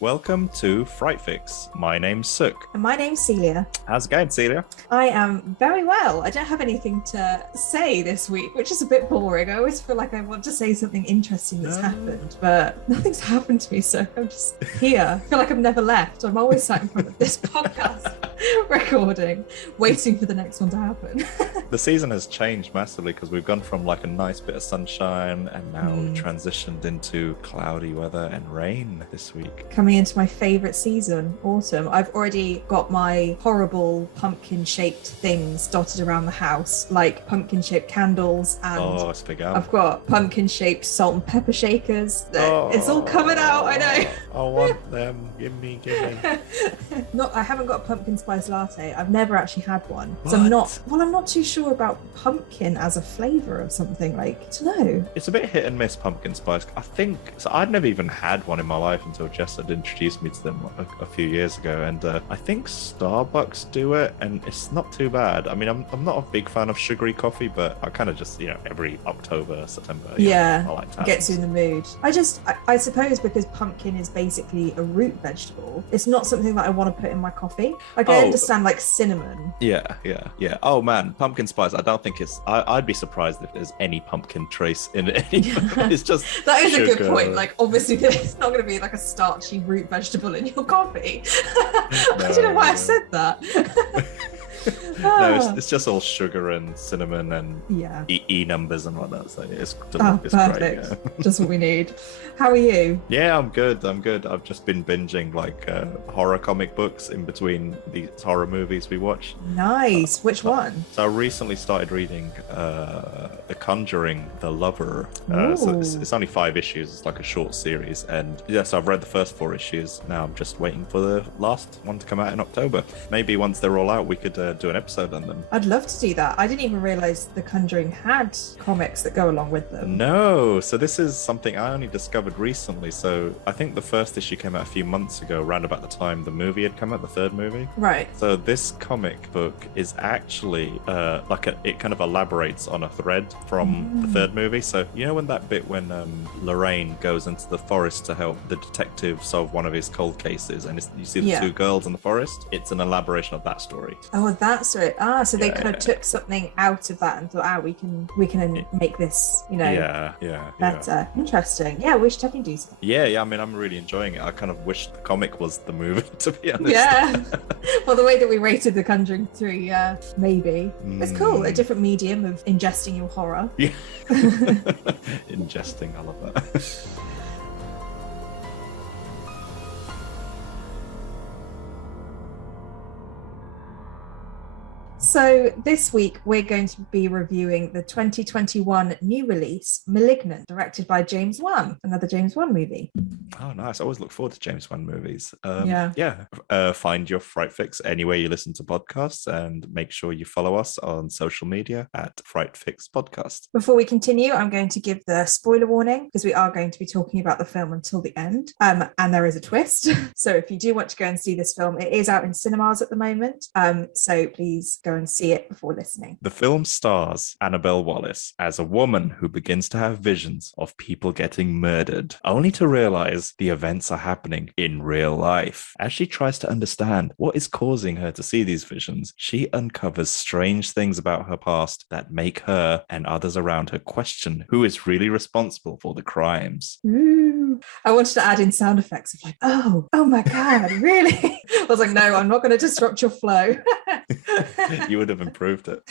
Welcome to Fright Fix. My name's Suk. And my name's Celia. How's it going, Celia? I am very well. I don't have anything to say this week, which is a bit boring. I always feel like I want to say something interesting that's happened, but nothing's happened to me, so I'm just here. I feel like I've never left. I'm always sat in front of this podcast recording, waiting for the next one to happen. The season has changed massively because we've gone from like a nice bit of sunshine and now transitioned into cloudy weather and rain this week. Coming into my favourite season, autumn. I've already got my horrible pumpkin-shaped things dotted around the house, like pumpkin-shaped candles, and I've got pumpkin-shaped salt and pepper shakers. It's all coming out, I know. I want them. Give me. I haven't got a pumpkin spice latte. I've never actually had one. What? So I'm not too sure about pumpkin as a flavour of something. I don't know. It's a bit hit and miss, pumpkin spice. I think, so I'd never even had one in my life until Jess had introduced me to them a few years ago, and I think Starbucks do it, and it's not too bad. I mean, I'm not a big fan of sugary coffee, but I kind of just, every October, September, I like to gets you in the mood. I suppose because pumpkin is basically a root vegetable, it's not something that I want to put in my coffee. I can understand like cinnamon. Yeah. Oh man, pumpkin spice. I don't think I'd be surprised if there's any pumpkin trace in it. It's just that is sugar. A good point. Like, obviously, it's not going to be like a starchy root vegetable in your coffee. I don't know why I said that. No, it's just all sugar and cinnamon and E numbers and whatnot. So it's perfect. Great, yeah. Just what we need. How are you? Yeah, I'm good. I've just been binging like horror comic books in between these horror movies we watch. Nice. Which one? So I recently started reading The Conjuring, The Lover. So it's only 5 issues. It's like a short series. And yes, I've read the first 4 issues. Now I'm just waiting for the last one to come out in October. Maybe once they're all out, we could do an episode on them. I'd love to do that. I didn't even realize The Conjuring had comics that go along with them. No, so this is something I only discovered recently. So I think the first issue came out a few months ago, around about the time the movie had come out, the 3rd movie. Right. So this comic book is actually it kind of elaborates on a thread from the 3rd movie. So when that bit when Lorraine goes into the forest to help the detective solve one of his cold cases, and you see the 2 girls in the forest, it's an elaboration of that story. Oh, that's it. So they kind of took something out of that and thought, we can make this, better. Interesting. Yeah, we should definitely do something. Yeah. I mean, I'm really enjoying it. I kind of wish the comic was the movie, to be honest. Yeah. Well, the way that we rated The Conjuring 3, maybe. It's cool. A different medium of ingesting your horror. Yeah. Ingesting, I love that. So this week we're going to be reviewing the 2021 new release, Malignant, directed by James Wan, another James Wan movie. Oh, nice. I always look forward to James Wan movies. Find your Fright Fix anywhere you listen to podcasts, and make sure you follow us on social media at Fright Fix Podcast. Before we continue, I'm going to give the spoiler warning because we are going to be talking about the film until the end. And there is a twist. So if you do want to go and see this film, it is out in cinemas at the moment. So please go and see it before listening. The film stars Annabelle Wallis as a woman who begins to have visions of people getting murdered, only to realize the events are happening in real life. As she tries to understand what is causing her to see these visions, she uncovers strange things about her past that make her and others around her question who is really responsible for the crimes. Ooh. I wanted to add in sound effects of like, oh my God, really? I was like, no, I'm not going to disrupt your flow. You would have improved it.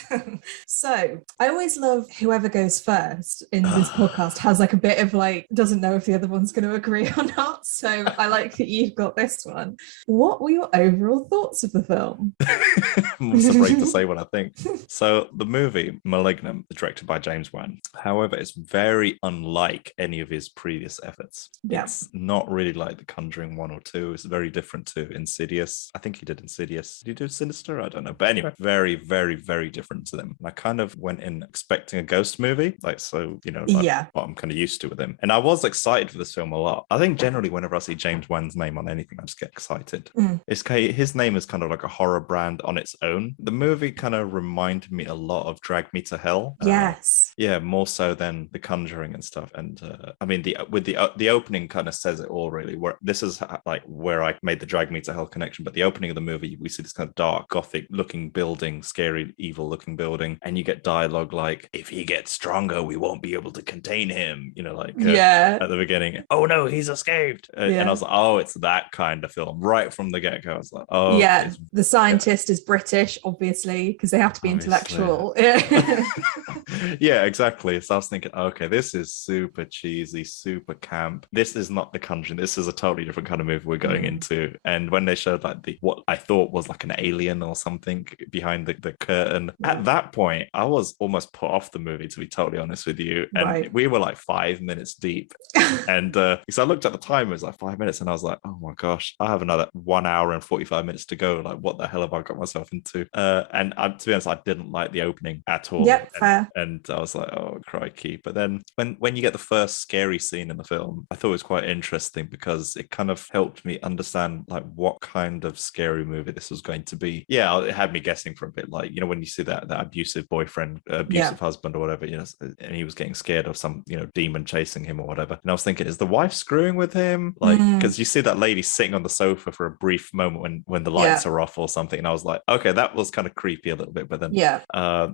So I always love whoever goes first in this podcast has like a bit of like, doesn't know if the other one's going to agree or not. So I like that you've got this one. What were your overall thoughts of the film? I'm also afraid to say what I think. So the movie Malignant, directed by James Wan, however, is very unlike any of his previous efforts. Yes. It's not really like The Conjuring 1 or 2. It's very different to Insidious. I think he did Insidious. Did he do Sinister? I don't know. But Anyway, very, very, very different to them. And I kind of went in expecting a ghost movie, like, so, you know, like what I'm kind of used to with him. And I was excited for this film a lot. I think generally whenever I see James Wan's name on anything, I just get excited. His name is kind of like a horror brand on its own. The movie kind of reminded me a lot of Drag Me to Hell. Yes. Yeah, more so than The Conjuring and stuff. And I mean, the opening kind of says it all, really. Where this is like where I made the Drag Me to Hell connection. But the opening of the movie, we see this kind of dark, gothic looking building, scary, evil looking building, and you get dialogue like, "If he gets stronger, we won't be able to contain him." You know, like at the beginning, "Oh no, he's escaped," and I was like, "Oh, it's that kind of film." Right from the get go, I was like, "Oh, yeah." The scientist is British, obviously, because they have to be intellectual. Yeah, exactly. So I was thinking, okay, this is super cheesy, super camp. This is not The Conjuring. This is a totally different kind of movie we're going into. And when they showed like what I thought was like an alien or something behind the curtain, at that point, I was almost put off the movie, to be totally honest with you. And we were like 5 minutes deep. And because I looked at the time, it was like 5 minutes, and I was like, oh my gosh, I have another 1 hour and 45 minutes to go. Like, what the hell have I got myself into? And to be honest, I didn't like the opening at all. Yep, fair. And I was like, oh crikey. But then when you get the first scary scene in the film, I thought it was quite interesting because it kind of helped me understand like what kind of scary movie this was going to be. Yeah, it had me guessing for a bit, like, you know, when you see that abusive boyfriend, abusive husband or whatever, you know, and he was getting scared of some, you know, demon chasing him or whatever. And I was thinking, is the wife screwing with him? Like, because you see that lady sitting on the sofa for a brief moment when the lights are off or something. And I was like, okay, that was kind of creepy a little bit. But then,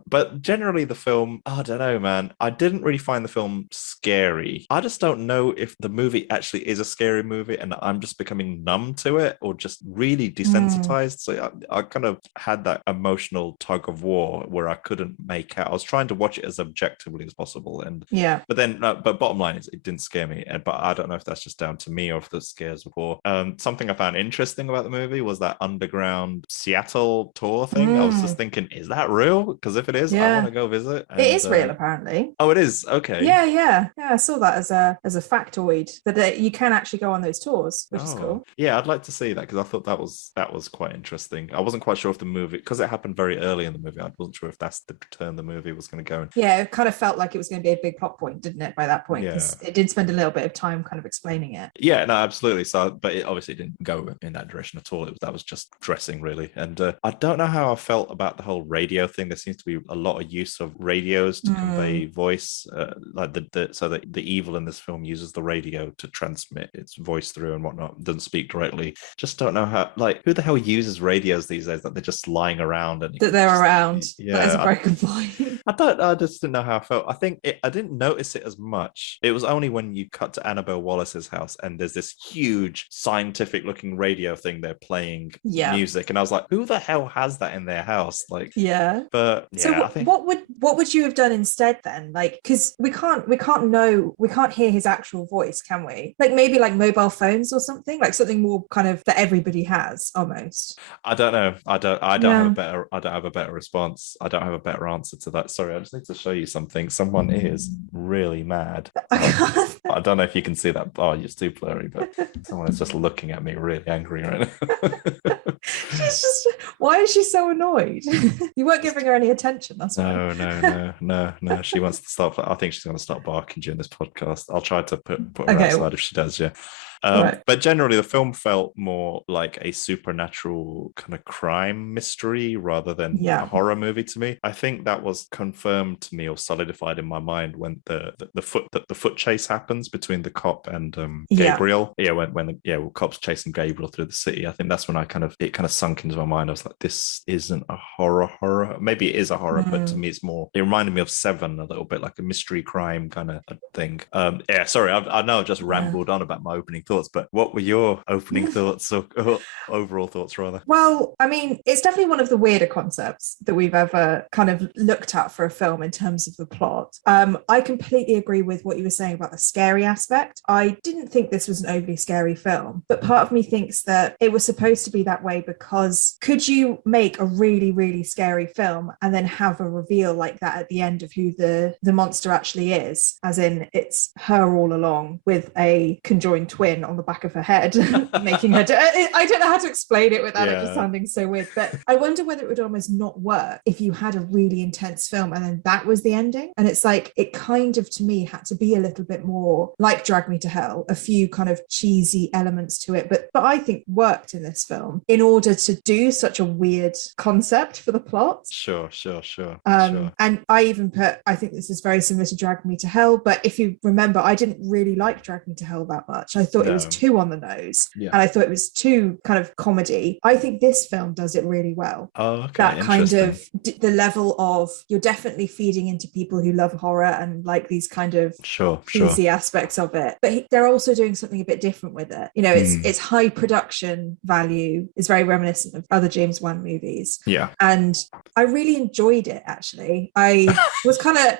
but generally the film, I don't know, man. I didn't really find the film scary. I just don't know if the movie actually is a scary movie and I'm just becoming numb to it or just really desensitized. So I kind of had that emotional tug of war where I couldn't make out. I was trying to watch it as objectively as possible. And but then, but bottom line is it didn't scare me. But I don't know if that's just down to me or if that scares before. Something I found interesting about the movie was that underground Seattle tour thing. I was just thinking, is that real? Because if it is, I want to go visit. And, it is real, apparently. Oh, it is? Okay. Yeah. I saw that as a factoid that you can actually go on those tours, which is cool. Yeah, I'd like to see that because I thought that was quite interesting. I wasn't quite sure if the movie, because it happened very early in the movie, I wasn't sure if that's the turn the movie was going to go in. Yeah, it kind of felt like it was going to be a big plot point, didn't it, by that point? Because it did spend a little bit of time kind of explaining it. Yeah, no, absolutely. So, but it obviously didn't go in that direction at all. That was just dressing, really. And I don't know how I felt about the whole radio thing. There seems to be a lot of use of radios to convey voice, like so that the evil in this film uses the radio to transmit its voice through and whatnot. Doesn't speak directly. Just don't know how. Like, who the hell uses radios these days? That they're just lying around and that they're around. Yeah, that is a very good point. I just didn't know how I felt. I think I didn't notice it as much. It was only when you cut to Annabelle Wallis's house and there's this huge scientific-looking radio thing they're playing music, and I was like, who the hell has that in their house? Like, but yeah. So I think... what would you have done instead then? Like, because we can't hear his actual voice, can we? Like maybe like mobile phones or something, like something more kind of that everybody has almost. I don't know. I don't have a better response. I don't have a better answer to that. Sorry, I just need to show you something. Someone is really mad. I don't know if you can see that. Oh, it's too blurry, but someone is just looking at me really angry right now. She's just, why is she so annoyed? You weren't giving her any attention. That's no. She wants to start. I think she's going to start barking during this podcast. I'll try to put her outside if she does. Yeah. But generally, the film felt more like a supernatural kind of crime mystery rather than a horror movie to me. I think that was confirmed to me or solidified in my mind when the foot chase happens between the cop and Gabriel. Yeah, when the cops chasing Gabriel through the city. I think that's when it kind of sunk into my mind. I was like, this isn't a horror. Maybe it is a horror, but to me, it's more. It reminded me of Seven a little bit, like a mystery crime kind of thing. Sorry, I know I've just rambled on about my opening thoughts, but what were your opening thoughts or overall thoughts rather? Well, I mean, it's definitely one of the weirder concepts that we've ever kind of looked at for a film in terms of the plot. I completely agree with what you were saying about the scary aspect. I didn't think this was an overly scary film, but part of me thinks that it was supposed to be that way because could you make a really, really scary film and then have a reveal like that at the end of who the monster actually is, as in it's her all along with a conjoined twin pin on the back of her head, making her I don't know how to explain it without it just sounding so weird, but I wonder whether it would almost not work if you had a really intense film and then that was the ending. And it's like, it kind of, to me, had to be a little bit more like Drag Me to Hell, a few kind of cheesy elements to it, but I think worked in this film in order to do such a weird concept for the plot. Sure. And I even I think this is very similar to Drag Me to Hell, but if you remember, I didn't really like Drag Me to Hell that much. I thought it was too on the nose, and I thought it was too kind of comedy. I think this film does it really well. Oh, okay. That kind of the level of, you're definitely feeding into people who love horror and like these kind of cheesy aspects of it, but they're also doing something a bit different with it. You know, it's high production value. It's very reminiscent of other James Wan movies. Yeah, and I really enjoyed it. Actually, I was kind of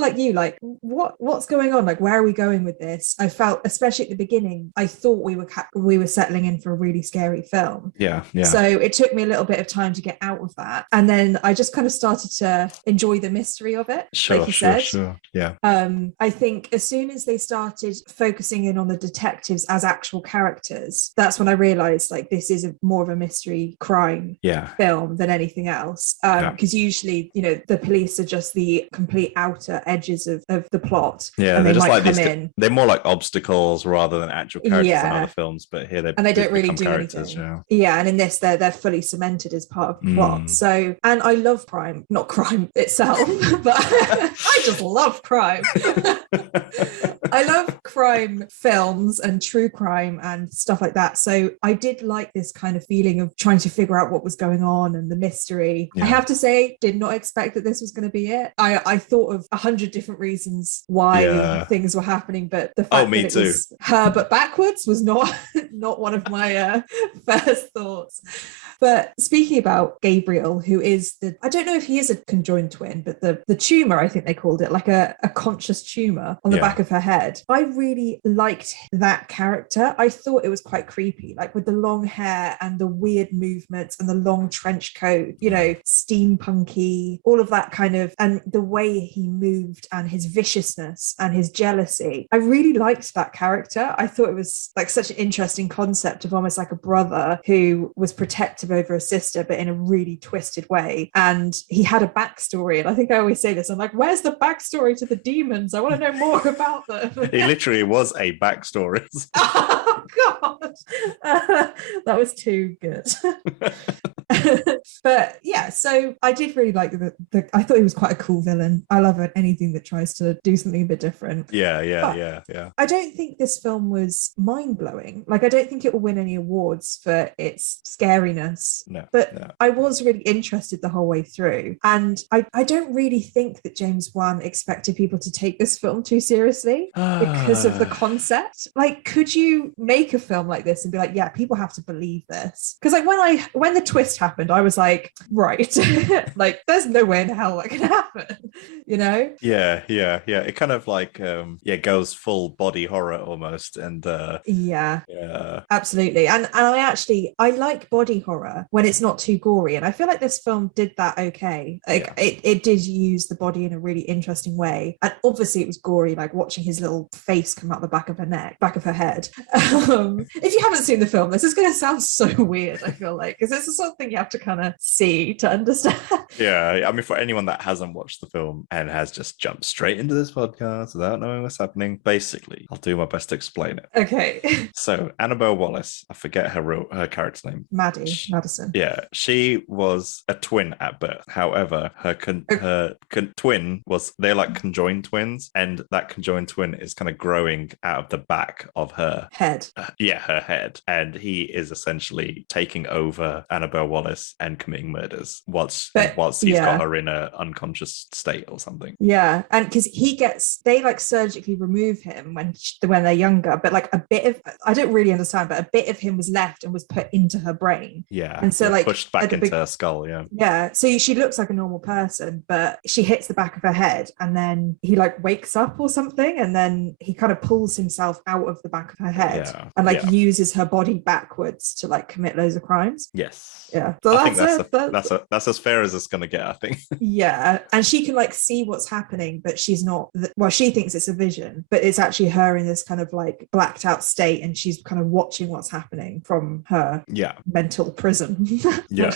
like you, like what's going on? Like, where are we going with this? I felt, especially at the beginning, I thought we were settling in for a really scary film. Yeah. So it took me a little bit of time to get out of that, and then I just kind of started to enjoy the mystery of it. Like you said. Yeah. I think as soon as they started focusing in on the detectives as actual characters, that's when I realized like this is more of a mystery crime film than anything else. Because usually, you know, the police are just the complete outer edges of the plot. Yeah, and they're just like these. They're more like obstacles rather than actual characters in other films. But here they don't really do anything. Yeah, and in this they're fully cemented as part of the plot. So, and I love crime, not crime itself, but I just love crime. I love crime films and true crime and stuff like that. So I did like this kind of feeling of trying to figure out what was going on and the mystery. I have to say, did not expect that this was going to be it. I thought of 100 different reasons why things were happening, but the fact that it was her but backwards was not one of my first thoughts. But speaking about Gabriel, who is I don't know if he is a conjoined twin, but the tumour, I think they called it, like a conscious tumour on the back of her head. I really liked that character. I thought it was quite creepy, like with the long hair and the weird movements and the long trench coat, you know, steampunky, all of that kind of, and the way he moved and his viciousness and his jealousy. I really liked that character. I thought it was like such an interesting concept of almost like a brother who was protective over a sister, but in a really twisted way. And he had a backstory. And I think I always say this, I'm like, where's the backstory to the demons? I want to know more about them. He literally was a backstory. Oh, God. That was too good. But yeah, so I did really like I thought he was quite a cool villain. I love anything that tries to do something a bit different. Yeah. I don't think this film was mind-blowing. Like, I don't think it will win any awards for its scariness. No. I was really interested the whole way through. And I don't really think that James Wan expected people to take this film too seriously because of the concept. Like, could you make a film like this and be like, yeah, people have to believe this? Because like when the twist happened, I was like, right, like there's no way in hell that can happen, you know? Yeah. It kind of like goes full body horror almost, and yeah, absolutely. And I like body horror when it's not too gory, and I feel like this film did that okay. Like it did use the body in a really interesting way, and obviously it was gory, like watching his little face come out the back of her head. If you haven't seen the film, this is going to sound so weird, I feel like, because it's the sort of thing you have to kind of see to understand. Yeah, I mean, for anyone that hasn't watched the film and has just jumped straight into this podcast without knowing what's happening, basically, I'll do my best to explain it. Okay. So, Annabelle Wallis, I forget her character's name. Maddie Hasson. Yeah, she was a twin at birth. However, her twin they're like conjoined twins, and that conjoined twin is kind of growing out of the back of her head. Her head. And he is essentially taking over Annabelle Wallis and committing murders whilst he's got her in an unconscious state or something. Yeah, and because they like surgically remove him when they're younger, but like a bit of, I don't really understand, but a bit of him was left and was put into her brain. Yeah, and so like pushed back into her skull. Yeah, so she looks like a normal person, but she hits the back of her head, and then he like wakes up or something, and then he kind of pulls himself out of the back of her head and like uses her body backwards to like commit loads of crimes. Yes. Yeah. So I think that's that's as fair as it's gonna get, I think. Yeah, and she can like see what's happening, but she's not. Well, she thinks it's a vision, but it's actually her in this kind of like blacked out state, and she's kind of watching what's happening from her mental prison. Yeah.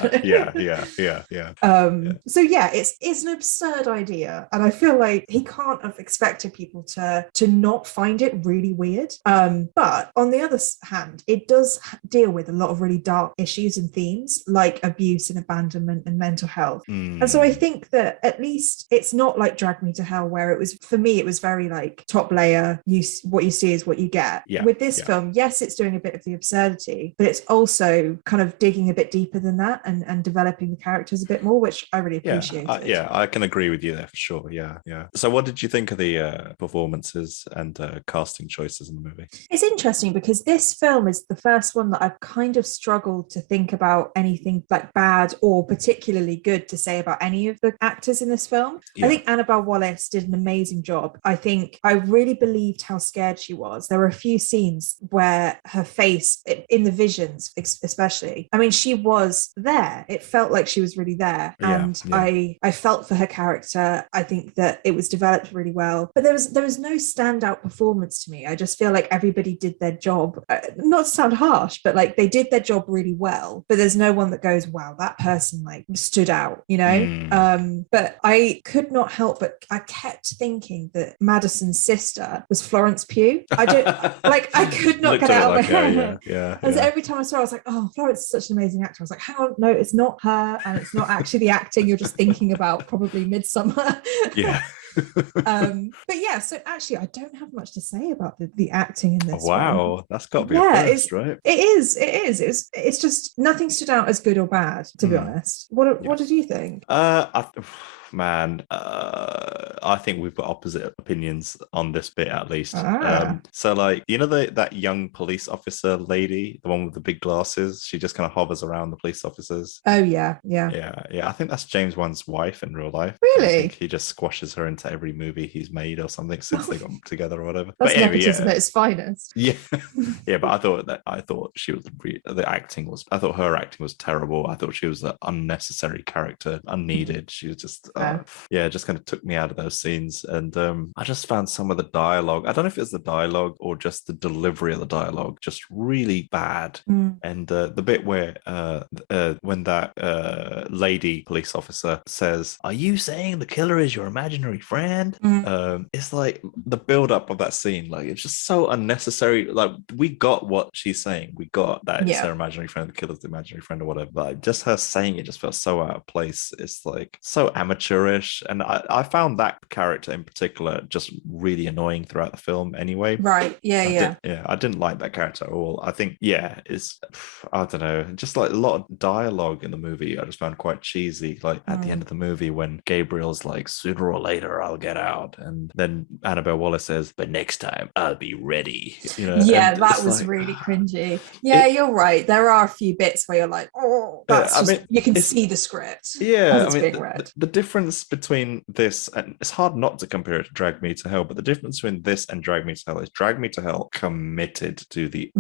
So yeah, it's an absurd idea, and I feel like he can't have expected people to not find it really weird. But on the other hand, it does deal with a lot of really dark issues and themes like abuse and abandonment and mental health. And so I think that at least it's not like Drag Me to Hell, where it was, for me, it was very like top layer, what you see is what you get. With this film, yes, it's doing a bit of the absurdity, but it's also kind of digging a bit deeper than that and developing the characters a bit more, which I really appreciate. I can agree with you there for sure. Yeah. So what did you think of the performances and casting choices in the movie? It's interesting because this film is the first one that I've kind of struggled to think about anything like bad or particularly good to say about any of the actors in this film. I think Annabelle Wallis did an amazing job. I think I really believed how scared she was. There were a few scenes where her face, in the visions especially, I mean, she was there. It felt like she was really there. And I felt for her character. I think that it was developed really well. But there was no standout performance to me. I just feel like everybody did their job. Not to sound harsh, but like they did their job really well. But there's no one that goes, wow, that person like stood out, you know? But I could not help but I kept thinking that Madison's sister was Florence Pugh. I could not get it out of my head. And so every time I saw her, I was like, oh, Florence is such an amazing actor. I was like, hang on, no, it's not her, and it's not actually the acting. You're just thinking about probably Midsummer. But yeah, so actually I don't have much to say about the acting in this. Wow, that's got to be a first, right? It is. It's just nothing stood out as good or bad, to be honest. What did you think? I think we've got opposite opinions on this bit, at least. So like, you know, that young police officer lady, the one with the big glasses, she just kind of hovers around the police officers. Oh yeah. I think that's James Wan's wife in real life. Really? I think he just squashes her into every movie he's made or something since they got together or whatever. That's nepotism at its finest. But I thought she was I thought her acting was terrible. I thought she was an unnecessary character, unneeded. She was just just kind of took me out of those scenes. And I just found some of the dialogue, I don't know if it's the dialogue or just the delivery of the dialogue, just really bad. And the bit where when that lady police officer says, "Are you saying the killer is your imaginary friend?" It's like the build-up of that scene, like it's just so unnecessary. Like we got what she's saying, we got that it's her imaginary friend, the killer's the imaginary friend or whatever, but just her saying it just felt so out of place. It's like so amateurish, and I found that character in particular just really annoying throughout the film anyway. Right. I didn't like that character at all. I think it's I don't know, just like a lot of dialogue in the movie I just found quite cheesy. Like at the end of the movie when Gabriel's like, sooner or later I'll get out, and then Annabelle Wallis says, but next time I'll be ready, you know. That was like, really cringy. You're right, there are a few bits where you're like, oh, that's you can see the script. The difference between this, and it's hard not to compare it to Drag Me to Hell, but the difference between this and Drag Me to Hell is Drag Me to Hell committed to the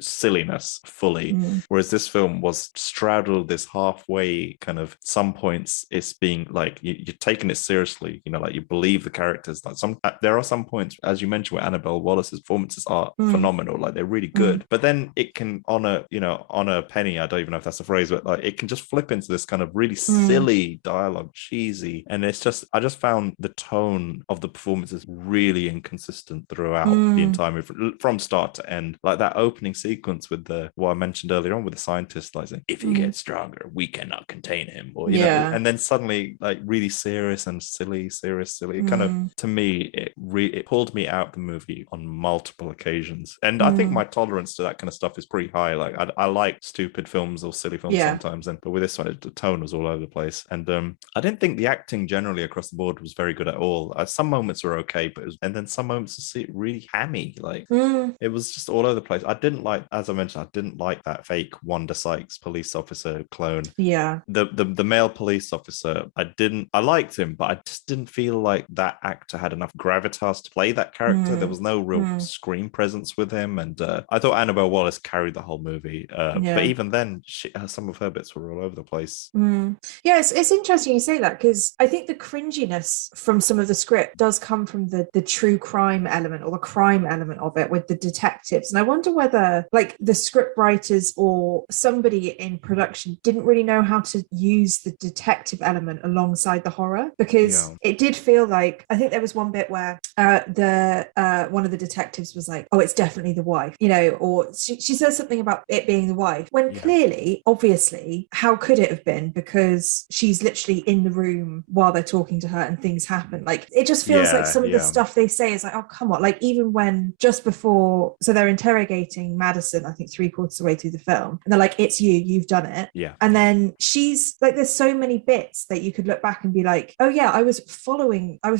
silliness fully, whereas this film was straddled this halfway kind of, some points it's being like you're taking it seriously, you know, like you believe the characters. Like there are some points, as you mentioned, where Annabelle Wallis's performances are phenomenal, like they're really good, but then it can on a penny, I don't even know if that's a phrase, but like it can just flip into this kind of really silly dialogue, cheesy, and it's just, I just found the tone of the performances really inconsistent throughout the entire movie, from start to end. Like that opening sequence with what I mentioned earlier on with the scientist, like saying, if he gets stronger, we cannot contain him, or you know, and then suddenly like really serious and silly. It kind of, to me, it pulled me out the movie on multiple occasions, and I think my tolerance to that kind of stuff is pretty high. Like I like stupid films or silly films sometimes, but with this one, the tone was all over the place, and I didn't think think the acting generally across the board was very good at all. Some moments were okay, and then some moments just see really hammy. Like it was just all over the place. I didn't like, as I mentioned, I didn't like that fake Wanda Sykes police officer clone. Yeah. The male police officer, I liked him, but I just didn't feel like that actor had enough gravitas to play that character. There was no real screen presence with him, and I thought Annabelle Wallis carried the whole movie. But even then, some of her bits were all over the place. Yeah, it's interesting you say that, because I think the cringiness from some of the script does come from the true crime element or the crime element of it with the detectives. And I wonder whether like the script writers or somebody in production didn't really know how to use the detective element alongside the horror, because it did feel like, I think there was one bit where one of the detectives was like, oh, it's definitely the wife, you know, or she says something about it being the wife, when clearly, obviously, how could it have been? Because she's literally in the room while they're talking to her and things happen. Like, it just feels like some of the stuff they say is like, oh, come on. Like, even when just before, so they're interrogating Madison, I think 3/4 of the way through the film, and they're like, it's you've done it. Yeah. And then she's like, there's so many bits that you could look back and be like, oh yeah, I was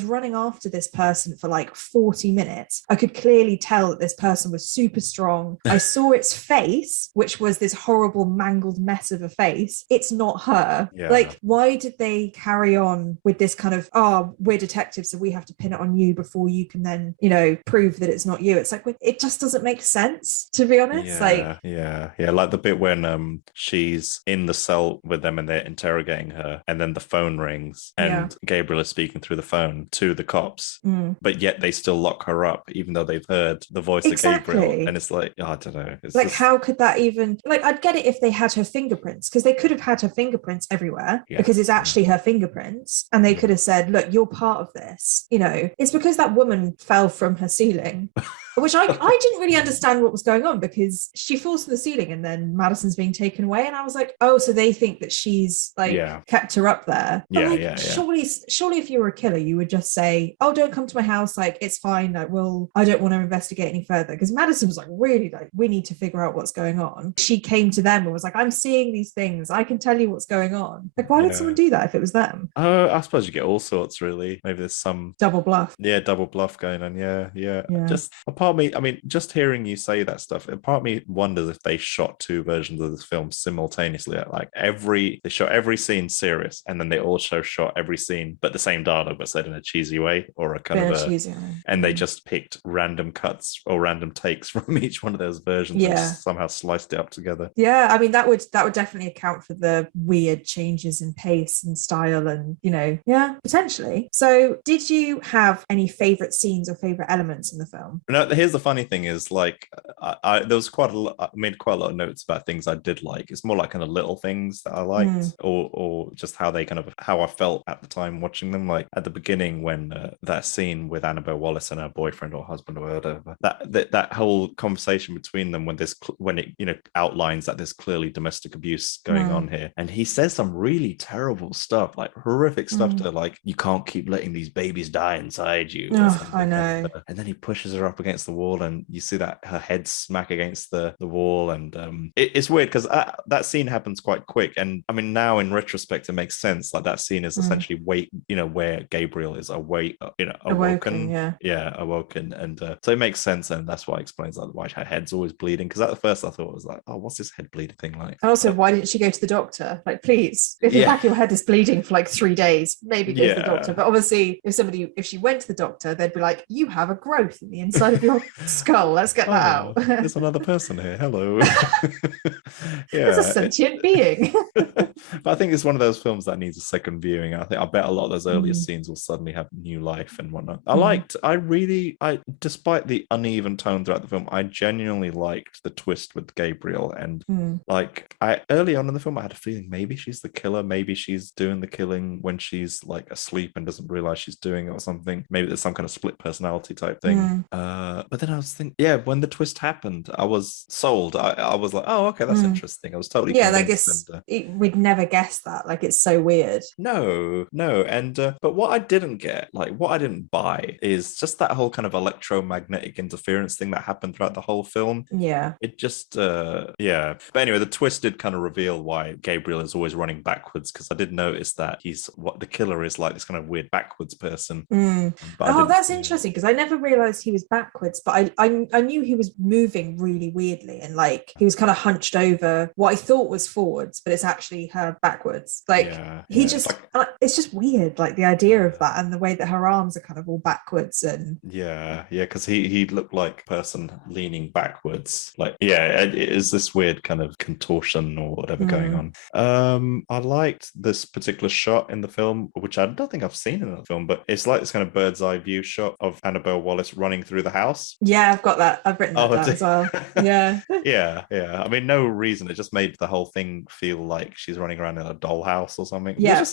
running after this person for like 40 minutes. I could clearly tell that this person was super strong. I saw its face, which was this horrible mangled mess of a face. It's not her. Like, why did they carry on with this kind of, oh, we're detectives, so we have to pin it on you before you can then, you know, prove that it's not you? It's like, it just doesn't make sense, to be honest. Like the bit when she's in the cell with them and they're interrogating her, and then the phone rings and Gabriel is speaking through the phone to the cops, but yet they still lock her up even though they've heard the voice of Gabriel. And it's like, oh, I don't know, it's like, how could that even, like, I'd get it if they had her fingerprints, because they could have had her fingerprints everywhere, because it's actually her fingerprints, and they could have said, look, you're part of this, you know. It's because that woman fell from her ceiling. Which I didn't really understand what was going on, because she falls from the ceiling and then Madison's being taken away, and I was like, oh, so they think that she's like kept her up there. But surely if you were a killer, you would just say, oh, don't come to my house, like, it's fine, like, I don't want to investigate any further. Because Madison was like, really, like, we need to figure out what's going on. She came to them and was like, I'm seeing these things, I can tell you what's going on. Like, why would someone do that if it was them? I suppose you get all sorts, really. Maybe there's some double bluff going on. Just apart of me, I mean, just hearing you say that stuff, part of me wonders if they shot two versions of this film simultaneously. Like, they shot every scene serious, and then they also shot every scene but the same dialogue, but said in a cheesy way, or a kind of cheesy way. And they just picked random cuts or random takes from each one of those versions and somehow sliced it up together. Yeah, I mean, that would definitely account for the weird changes in pace and style, and, you know, potentially. So did you have any favorite scenes or favorite elements in the film? No, here's the funny thing is, like, there was I made quite a lot of notes about things I did like. It's more like kind of little things that I liked, or just how I felt at the time watching them. Like at the beginning, when that scene with Annabelle Wallis and her boyfriend or husband or whatever, that whole conversation between them, when it you know outlines that there's clearly domestic abuse going on here, and he says some really terrible stuff, like horrific stuff, to like, you can't keep letting these babies die inside you. I know. And then he pushes her up against the wall, and you see that her head smack against the wall, and it's weird because that scene happens quite quick, and I mean, now in retrospect it makes sense. Like, that scene is essentially where Gabriel is awoken, and so it makes sense, and that's why it explains like why her head's always bleeding. Because at first I thought it was like, oh, what's this head bleeding thing like? And also, why didn't she go to the doctor? Like, please, if in fact your head is bleeding for like 3 days, maybe go to the doctor. But obviously, if she went to the doctor, they'd be like, you have a growth in the inside of your skull, let's get that out. There's another person here, hello. It's a sentient being. But I think it's one of those films that needs a second viewing. I bet a lot of those earlier scenes will suddenly have new life and whatnot. Despite the uneven tone throughout the film, I genuinely liked the twist with Gabriel, and early on in the film I had a feeling maybe she's the killer, maybe she's doing the killing when she's like asleep and doesn't realize she's doing it or something. Maybe there's some kind of split personality type thing. But then I was thinking, when the twist happened, I was sold. I was like, oh, okay, that's interesting. I was totally I guess we'd never guess that. Like, it's so weird. No, and but what I didn't get, like what I didn't buy, is just that whole kind of electromagnetic interference thing that happened throughout the whole film. Yeah. It just yeah. But anyway, the twist did kind of reveal why Gabriel is always running backwards, because I did notice that he's what the killer is, like this kind of weird backwards person. Oh, that's interesting, because I never realized he was backwards, but I knew he was moving really weirdly, and like he was kind of hunched over what I thought was forwards, but it's actually her backwards. Like it's just weird, like the idea of that, and the way that her arms are kind of all backwards. And because he looked like a person leaning backwards, like it is this weird kind of contortion or whatever going on. I liked this particular shot in the film, which I don't think I've seen in the film, but it's like this kind of bird's eye view shot of Annabelle Wallis running through the house. Yeah, I've got that. I've written that down as well. Yeah. yeah. I mean, no reason. It just made the whole thing feel like she's running around in a dollhouse or something. Yeah,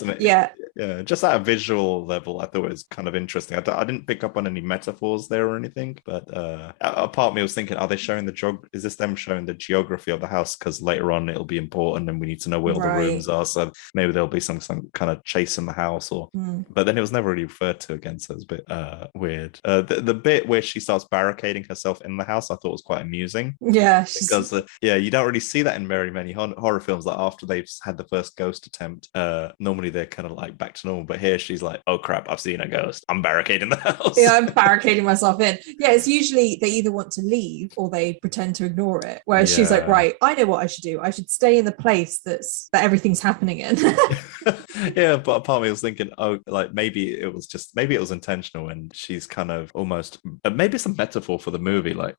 just at a visual level, I thought it was kind of interesting. I didn't pick up on any metaphors there or anything, but a part of me was thinking, are they showing is this them showing the geography of the house? Because later on it'll be important and we need to know where all the rooms are, so maybe there'll be some kind of chase in the house, or but then it was never really referred to again, so it's a bit weird. The bit where she starts barricading herself in the house, I thought was quite amusing. Because you don't really see that in very many horror films. Like after they've had the first ghost attempt, normally they're kind of like back to normal, but here she's like, oh crap, I've seen a ghost, I'm barricading the house. I'm barricading myself in. It's usually they either want to leave or they pretend to ignore it, whereas she's like, right, I know what I should do. I should stay in the place that everything's happening in. But a part of me was thinking, like maybe it was intentional, and she's kind of almost maybe it's a metaphor for the movie, like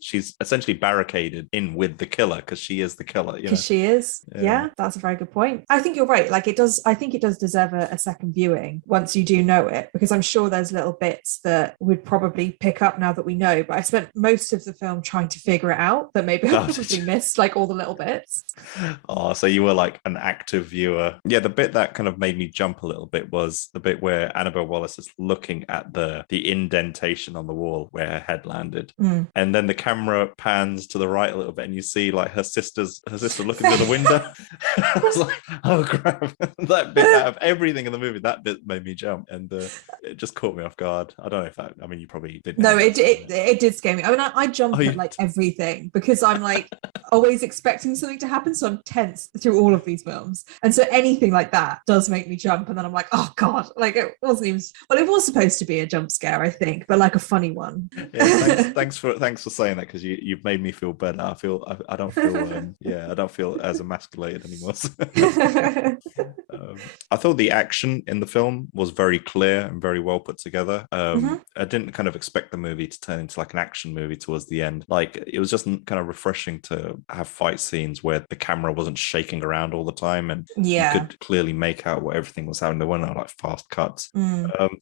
she's essentially barricaded in with the killer because she is the killer, because she is. That's a very good point. I think you're right. Like I think it does deserve a second viewing once you do know it, because I'm sure there's little bits that we'd probably pick up now that we know, but I spent most of the film trying to figure it out, that maybe I probably missed like all the little bits. So you were like an active viewer. The bit that kind of made me jump a little bit was the bit where Annabelle Wallis is looking at the indentation on the wall where her head landed, and then the camera pans to the right a little bit and you see like her sister looking through the window. I was like, oh crap. That bit, out of everything in the movie, that bit made me jump, and it just caught me off guard. I don't know if you probably didn't. No, it did scare me. I mean, I jump at like everything, because I'm like always expecting something to happen, so I'm tense through all of these films, and so anything like that does make me jump, and then I'm like, oh god, like it wasn't even, well, it was supposed to be a jump scare, I think, but like a funny one. Thanks for saying that, because you've made me feel better. I don't feel as emasculated anymore. I thought the action in the film was very clear and very well put together. I didn't kind of expect the movie to turn into like an action movie towards the end. Like it was just kind of refreshing to have fight scenes where the camera wasn't shaking around all the time, and you could clearly make out what everything was happening. There weren't like fast cuts.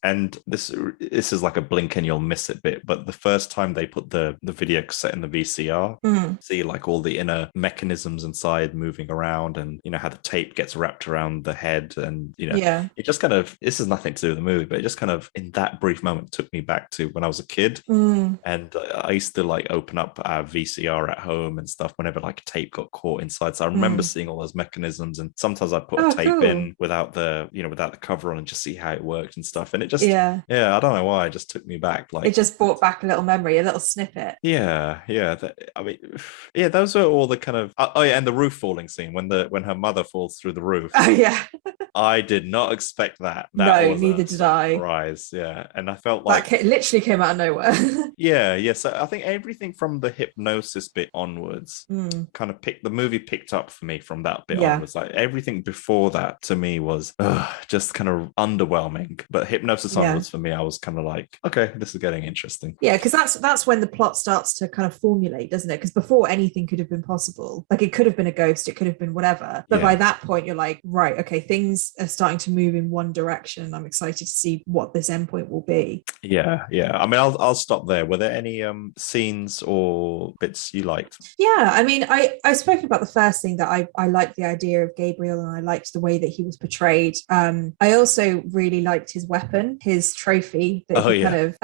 And this is like a blink and you'll miss it bit, but the first time they put the video cassette in the VCR, see like all the inner mechanisms inside moving around, and how the tape gets wrapped around the head, and it just kind of, this has nothing to do with the movie, but it just kind of in that brief moment took me back to when I was a kid. And I used to like open up our VCR at home and stuff whenever like a tape got caught inside, so I remember seeing all those mechanisms, and sometimes I'd put a tape in without the cover on and just see how it worked and stuff, and it just I don't know why, it just took me back. Like it just brought back a little memory, a little snippet. Those are all the kind of and the roof falling scene when her mother falls through the roof. I did not expect that. No, neither did I. Surprise, and I felt like that literally came out of nowhere. So I think everything from the hypnosis bit onwards kind of the movie picked up for me from that bit onwards. Like everything before that to me was just kind of underwhelming, but hypnosis onwards for me, I was kind of like, okay, this is getting interesting. Because that's when the plot starts to kind of formulate, doesn't it? Because before, anything could have been possible. Like it could have been a ghost, it could have been whatever, but by that point you're like, right, okay, things things are starting to move in one direction. I'm excited to see what this endpoint will be. Yeah. I mean, I'll stop there. Were there any scenes or bits you liked? Yeah, I mean, I spoke about the first thing that I liked the idea of Gabriel, and I liked the way that he was portrayed. I also really liked his weapon, his trophy that kind of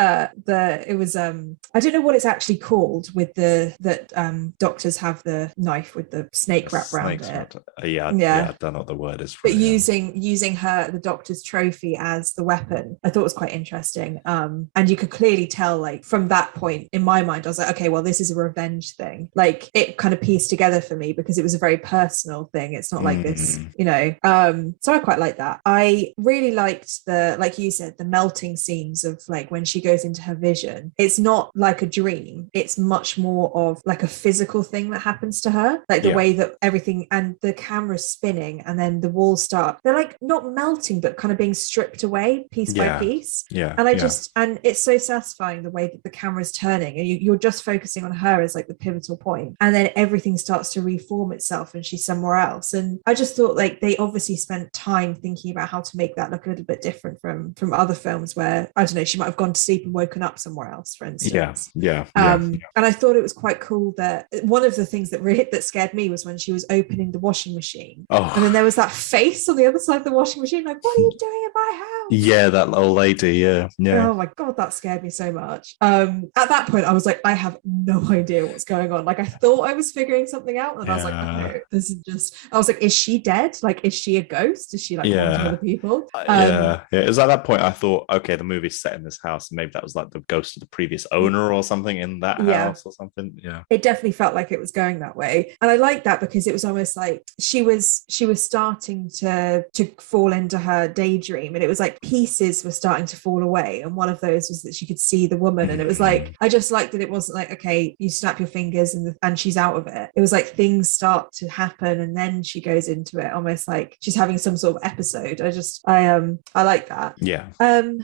it was I don't know what it's actually called with that doctors have the knife with the snake wrapped around it. I don't know what the word is for but using her, the doctor's trophy, as the weapon, I thought was quite interesting. And you could clearly tell, like, from that point in my mind, I was like, okay, well, this is a revenge thing. Like, it kind of pieced together for me because it was a very personal thing. It's not like this, so I quite like that. I really liked like you said, the melting scenes of, like, when she goes into her vision. It's not like a dream. It's much more of like a physical thing that happens to her, like the way that everything and the camera's spinning and then the walls they're like not melting, but kind of being stripped away piece by piece. And it's so satisfying the way that the camera's turning and you're just focusing on her as like the pivotal point, and then everything starts to reform itself and she's somewhere else. And I just thought, like, they obviously spent time thinking about how to make that look a little bit different from other films where, I don't know, she might have gone to sleep and woken up somewhere else, for instance. And I thought it was quite cool that one of the things that scared me was when she was opening the washing machine, and then there was that face on the other side of the washing machine, like, what are you doing in my house? That old lady. Oh my god, that scared me so much. At that point I was like, I have no idea what's going on. Like, I thought I was figuring something out, and I was like, no, this is just, I was like, is she dead? Like, is she a ghost? Is she like haunting other people? It was at that point I thought, okay, the movie's set in this house, maybe that was like the ghost of the previous owner or something in that house or something. It definitely felt like it was going that way, and I liked that because it was almost like she was starting to fall into her daydream, and it was like pieces were starting to fall away, and one of those was that she could see the woman, and it was like, I just liked that it wasn't like, okay, you snap your fingers and she's out of it. It was like things start to happen and then she goes into it, almost like she's having some sort of episode. I like that.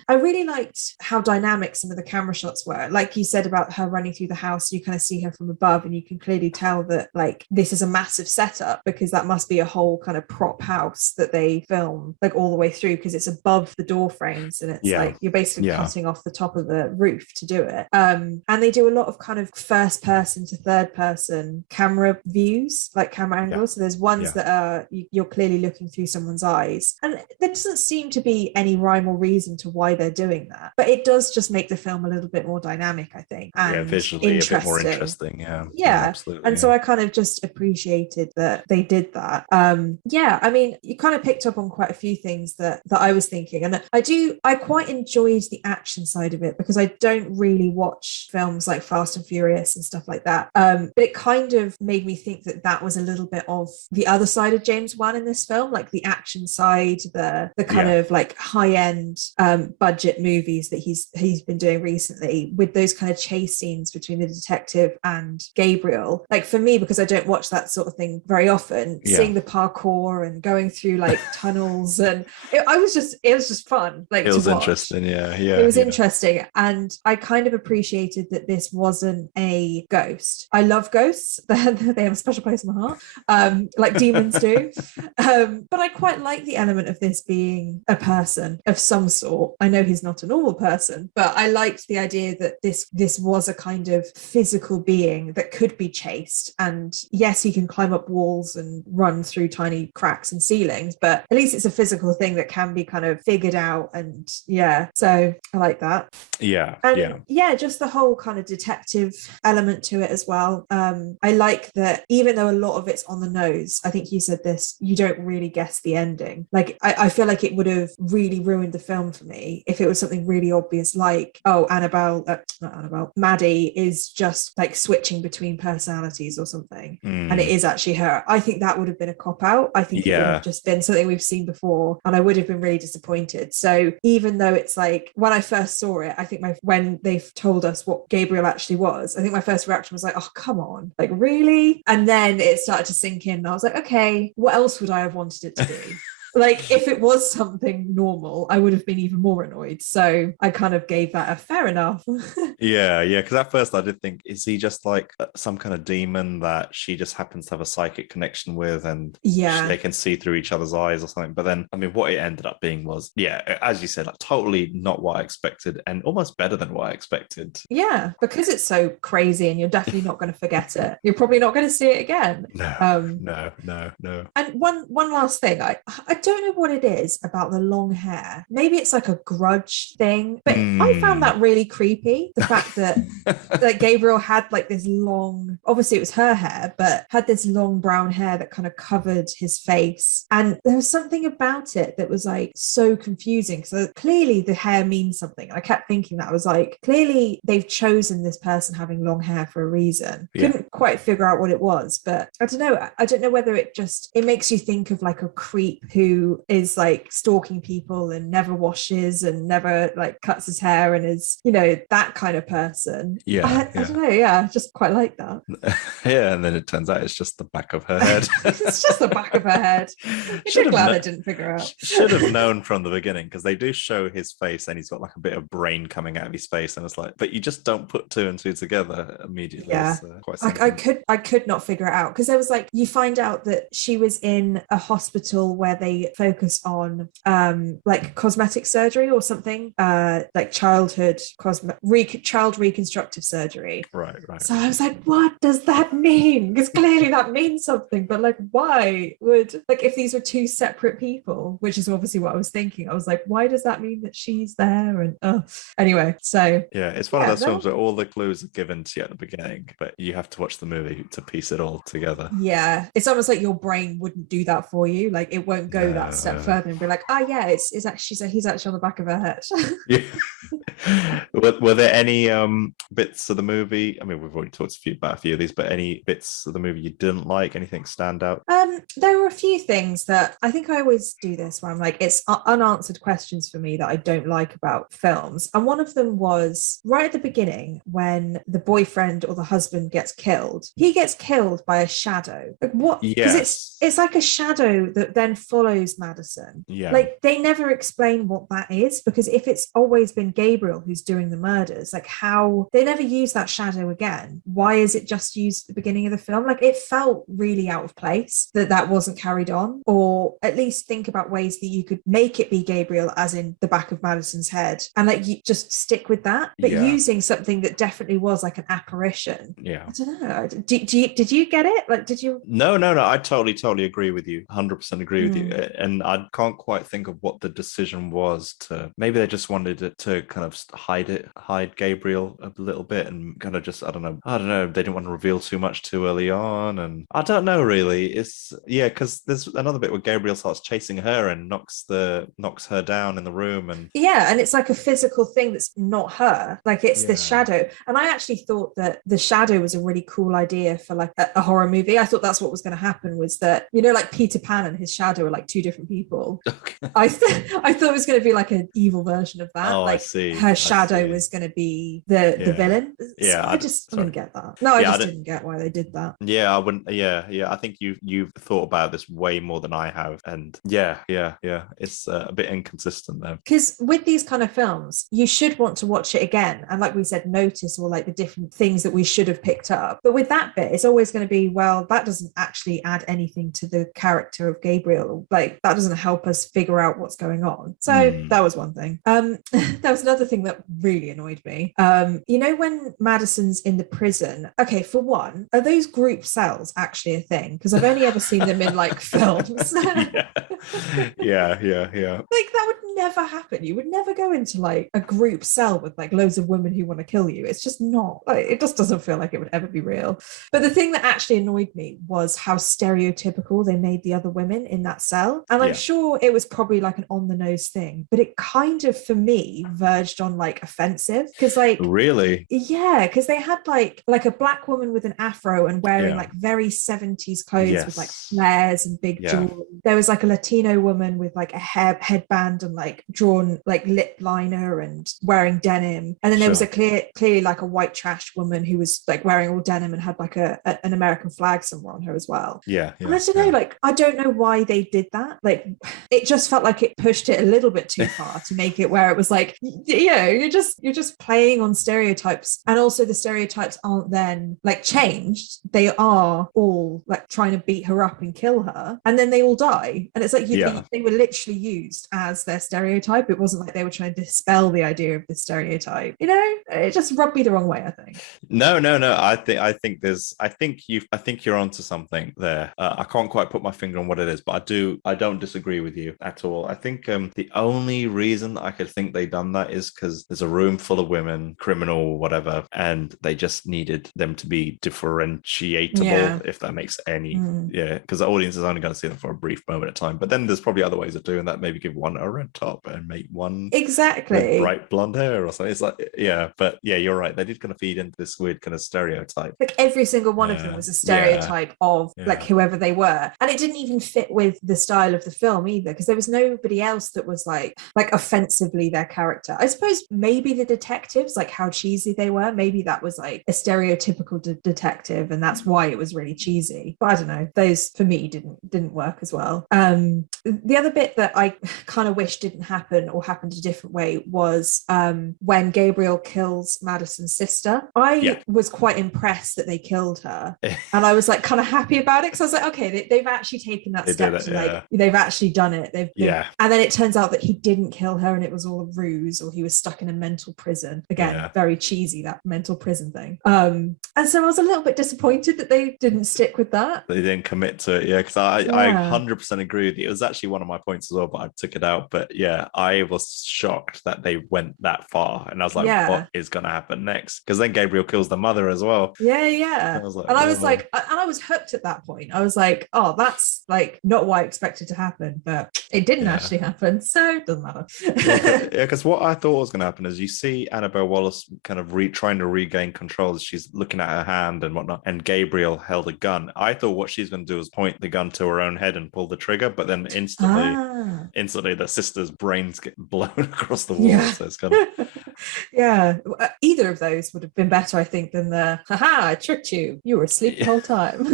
I really liked how dynamic some of the camera shots were, like you said about her running through the house. You kind of see her from above and you can clearly tell that, like, this is a massive setup, because that must be a whole kind of prop house that they film like all the way through, because it's above the door frames and it's like you're basically cutting off the top of the roof to do it. And they do a lot of kind of first person to third person camera views, like camera angles. So there's ones that are you're clearly looking through someone's eyes, and there doesn't seem to be any rhyme or reason to why they're doing that, but it does just make the film a little bit more dynamic, I think, and visually a bit more interesting. Absolutely. And so I kind of just appreciated that they did that. I mean, you kind of picked up on quite a few things that I was thinking, and I quite enjoyed the action side of it, because I don't really watch films like Fast and Furious and stuff like that, but it kind of made me think that was a little bit of the other side of James Wan in this film, like the action side, the kind of like high-end budget movies that he's been doing recently, with those kind of chase scenes between the detective and Gabriel. Like, for me, because I don't watch that sort of thing very often, seeing the parkour and going through like tunnels, and it was just fun. Like, it was interesting. It was interesting, and I kind of appreciated that this wasn't a ghost. I love ghosts; they have a special place in my heart, like demons do. But I quite like the element of this being a person of some sort. I know he's not a normal person, but I liked the idea that this was a kind of physical being that could be chased. And yes, he can climb up walls and run through tiny cracks and ceilings, but at least it's a physical thing that can be kind of figured out. And so I like that. Just the whole kind of detective element to it as well. I like that even though a lot of it's on the nose, I think you said this, you don't really guess the ending. Like, I feel like it would have really ruined the film for me if it was something really obvious, like, oh, Maddie is just like switching between personalities or something, and it is actually her. I think that would have been a cop-out. I think it would have just been something we've seen before, and I would have been really disappointed. So even though it's like, when I first saw it, I think when they've told us what Gabriel actually was, I think my first reaction was like, oh, come on, like, really? And then it started to sink in, and I was like, okay, what else would I have wanted it to be? like if it was something normal, I would have been even more annoyed. So I kind of gave that a fair enough. Yeah, because at first I did think, is he just like some kind of demon that she just happens to have a psychic connection with, and they can see through each other's eyes or something? But then, I mean, what it ended up being was, as you said, like totally not what I expected, and almost better than what I expected. Yeah, because it's so crazy, and you're definitely not going to forget it. You're probably not going to see it again. No. And one last thing, I don't know what it is about the long hair. Maybe it's like a grudge thing, but I found that really creepy. The fact that that Gabriel had like this long, obviously it was her hair, but had this long brown hair that kind of covered his face. And there was something about it that was like so confusing. So clearly the hair means something. I kept thinking that. I was like, clearly they've chosen this person having long hair for a reason. Couldn't quite figure out what it was, but I don't know. I don't know whether it makes you think of like a creep who is like stalking people and never washes and never like cuts his hair and is, you know, that kind of person. I don't know. Just quite like that. And then it turns out it's just the back of her head. It's just the back of her head. I'm glad I didn't figure out. Should have known from the beginning, because they do show his face and he's got like a bit of brain coming out of his face, and it's like, but you just don't put two and two together immediately. I could not figure it out, because there was like, you find out that she was in a hospital where they focus on like cosmetic surgery or something, like child reconstructive surgery. Right. So I was like, what does that mean? Because clearly that means something, but like, why would, like, if these were two separate people, which is obviously what I was thinking, I was like, why does that mean that she's there? And anyway, so it's one of those films where all the clues are given to you at the beginning, but you have to watch the movie to piece it all together. It's almost like your brain wouldn't do that for you. Like, it won't go that step further and be like, he's actually on the back of her head. Were there any bits of the movie? I mean, we've already talked about a few of these, but any bits of the movie you didn't like? Anything stand out? There were a few things that I think I always do this, where I'm like, it's unanswered questions for me that I don't like about films. And one of them was right at the beginning, when the boyfriend or the husband gets killed. He gets killed by a shadow. Like, what? Because it's like a shadow that then follows Madison. Like, they never explain what that is, because if it's always been Gabriel who's doing the murders, like, how they never use that shadow again. Why is it just used at the beginning of the film? Like, it felt really out of place that wasn't carried on, or at least think about ways that you could make it be Gabriel, as in the back of Madison's head, and like, you just stick with that, but using something that definitely was like an apparition. I don't know. Did you get it? Like, did you? No, I totally agree with you. 100% agree with you. And I can't quite think of what the decision was. To maybe they just wanted it to kind of hide Gabriel a little bit, and kind of just, I don't know, they didn't want to reveal too much too early on, and I don't know really. It's because there's another bit where Gabriel starts chasing her and knocks her down in the room, and and it's like a physical thing that's not her, like it's this shadow. And I actually thought that the shadow was a really cool idea for like a horror movie. I thought that's what was going to happen, was that, you know, like Peter Pan and his shadow are like two different people. I thought it was going to be like an evil version of that. Like, her shadow was going to be the villain. I didn't get that. No, I just didn't get why they did that. I wouldn't. I think you've thought about this way more than I have, and it's a bit inconsistent though. Because with these kind of films, you should want to watch it again, and like we said, notice all like the different things that we should have picked up. But with that bit, it's always going to be, well, that doesn't actually add anything to the character of Gabriel. Like, that doesn't help us figure out what's going on. So that was one thing. There was another thing that really annoyed me. You know, when Madison's in the prison, okay, for one, are those group cells actually a thing? Because I've only ever seen them in like films. Yeah. Like, that would never happen. You would never go into like a group cell with like loads of women who want to kill you. It's just not, like, it just doesn't feel like it would ever be real. But the thing that actually annoyed me was how stereotypical they made the other women in that cell. And I'm sure it was probably like an on the nose thing, but it kind of, for me, verged on like offensive. Because like, really, because they had like a black woman with an afro and wearing like very 70s clothes with like flares and big jewelry. There was like a Latino woman with like a headband and like drawn like lip liner and wearing denim, and then there was a clearly like a white trash woman who was like wearing all denim and had like an American flag somewhere on her as well. And I don't know, like I don't know why they did that. Like it just felt like it pushed it a little bit too far to make it where it was like, you know, you're just playing on stereotypes, and also the stereotypes aren't then like changed. They are all like trying to beat her up and kill her, and then they all die, and it's like they were literally used as their stereotype. It wasn't like they were trying to dispel the idea of the stereotype, you know. It just rubbed me the wrong way, I think. No, I think you're onto something there. I can't quite put my finger on what it is, but I don't disagree with you at all. I think the only reason I could think they done that is because there's a room full of women, criminal, whatever, and they just needed them to be differentiatable, if that makes any because the audience is only going to see them for a brief moment of time. But then there's probably other ways of doing that. Maybe give one a red top and make one exactly bright blonde hair or something. It's like but you're right. They did kind of feed into this weird kind of stereotype. Like every single one of them was a stereotype of like whoever they were, and it didn't even fit with the style of the film either, because there was nobody else that was like offensively their character. I suppose maybe the detectives, like how cheesy they were, maybe that was like a stereotypical detective, and that's why it was really cheesy. But I don't know, those for me didn't work as well. The other bit that I kind of wish didn't happen or happened a different way was when Gabriel kills Madison's sister. I was quite impressed that they killed her, and I was like kind of happy about it, because I was like, okay, they've actually taken that step to like they've actually done it. And then it turns out that he didn't kill her, and it was all a ruse, or he was stuck in a mental prison. Again, very cheesy, that mental prison thing. And so I was a little bit disappointed that they didn't stick with that. They didn't commit to it, because I 100% agree with you. It was actually one of my points as well, but I took it out. But I was shocked that they went that far, and I was like, what is going to happen next? Because then Gabriel kills the mother as well. And I was hooked at that point. I was like, oh, that's like not what I expected to happen, but it didn't actually happen, so it doesn't matter. Because what I thought was going to happen is you see Annabelle Wallis kind of trying to regain control as she's looking at her hand and whatnot, and Gabriel held a gun. I thought what she's going to do is point the gun to her own head and pull the trigger, but then instantly the sister's brains get blown across the wall. So it's kind of either of those would have been better, I think, than the haha, I tricked you were asleep the whole time.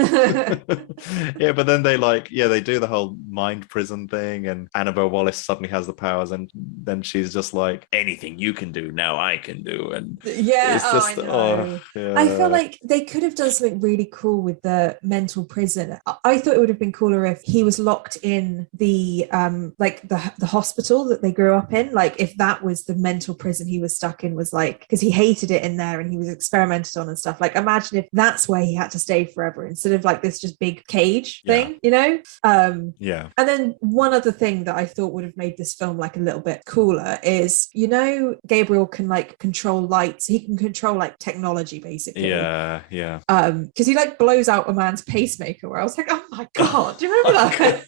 But then they do the whole mind prison thing, and Annabelle Wallis suddenly has the powers, and then she's just like, anything you can do now I can do. And I know. I feel like they could have done something really cool with the mental prison. I thought it would have been cooler if he was locked in the the hospital that they grew up in, like if that was the mental prison he was stuck in, was like, because he hated it in there and he was experimented on and stuff. Like imagine if that's where he had to stay forever instead of like this just big cage thing, you know? And then one other thing that I thought would have made this film like a little bit cooler is, you know, Gabriel can like control lights. He can control like technology basically. Because he like blows out a man's pacemaker, where I was like, oh my God, do you remember that?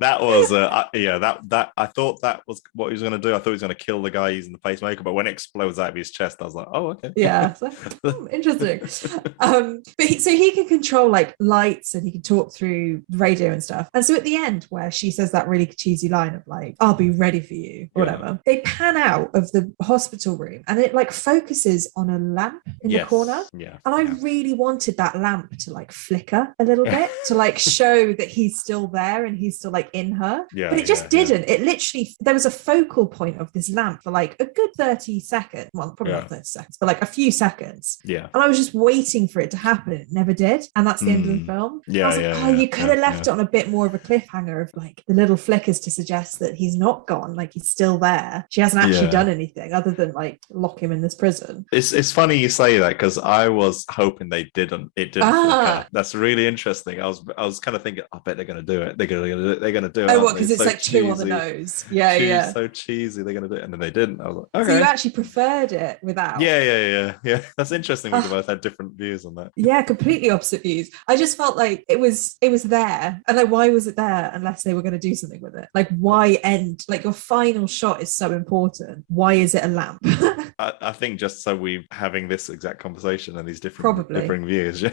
That was that I thought that was what he was going to do. I thought he was going to kill the guy using the pacemaker, but when it explodes out of his chest, I was like, oh, okay. Interesting. But he can control like lights, and he can talk through radio and stuff. And so at the end, where she says that really cheesy line of like, I'll be ready for you, or whatever, they pan out of the hospital room, and it like focuses on a lamp in the corner. And I really wanted that lamp to like flicker a little bit to like show that he's still there and he's still like in her. But it just didn't. It literally, there was a focal point of this lamp for like a good 30 seconds. Well, probably not 30 seconds, but like a few seconds. And I was just waiting for it to happen. It never did. And that's the end of the film. I was like, you could have left it on a bit more of a cliffhanger of like the little flickers to suggest that he's not gone, like he's still there. She hasn't actually done anything other than like lock him in this prison. It's funny you say that, because I was hoping they didn't. It didn't. That's really interesting. I was kind of thinking, I bet they're going to do it. They're going to do it. Oh, what? Because it's so like cheesy. Two on the nose. So cheesy. They're going to do it, and then they didn't. I was like, okay. So you actually preferred it without? Yeah. That's interesting. We both had different views on that. Yeah, completely opposite views. I just felt like it was there, and like, why was it there unless they were going to do something with it? Like, why end? Like, your final shot is so important. Why is it a lamp? I think just so we're having this exact conversation and these different views. Yeah.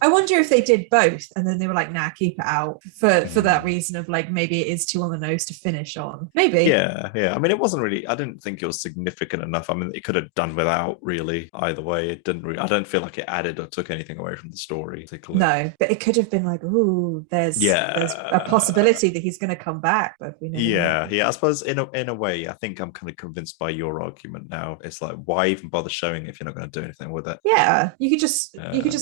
I wonder if they did both and then they were like, nah, keep it out for that reason of like, maybe it is too on the nose to finish on. Maybe. Yeah. I mean, it wasn't really, I didn't think it was significant enough. I mean, it could have done without, really, either way. It didn't really, I don't feel like it added or took anything away from the story particularly. No, but it could have been like, ooh, there's a possibility that he's going to come back, but we never know. I suppose in a way, I think I'm kind of convinced by your argument now. It's like, why even bother showing if you're not going to do anything with it? Yeah, you could just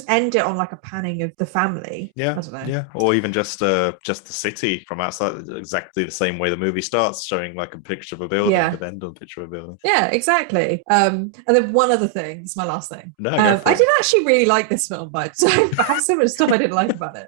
end it on like a panning of the family. Yeah, I don't know. Yeah, or even just the city from outside, exactly the same way the movie starts, showing like a picture of a building, but end on a picture of a building. Yeah, exactly. And then one other thing, it's my last thing. No, I did actually really like this film, but I have so much stuff I didn't like about it.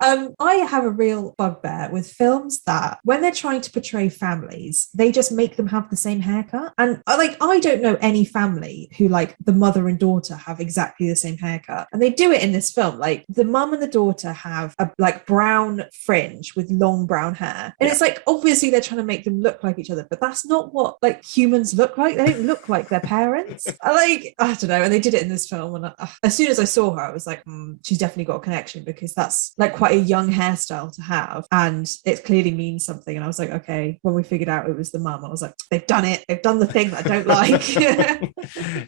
I have a real bugbear with films that when they're trying to portray families, they just make them have the same haircut. And I don't know any family who like the mother and daughter have exactly the same haircut. And they do it in this film. Like the mum and the daughter have a like brown fringe with long brown hair. And it's like, obviously they're trying to make them look like each other, but that's not what like humans look like. They don't look like their parents. I don't know. And they did it in this film. And as soon as I saw her, I was like, she's definitely got a connection, because that's like quite a young hairstyle to have. And it clearly means something. And I was like, okay, when we figured out it was the mum, I was like, they've done it. They've done the thing that I don't like.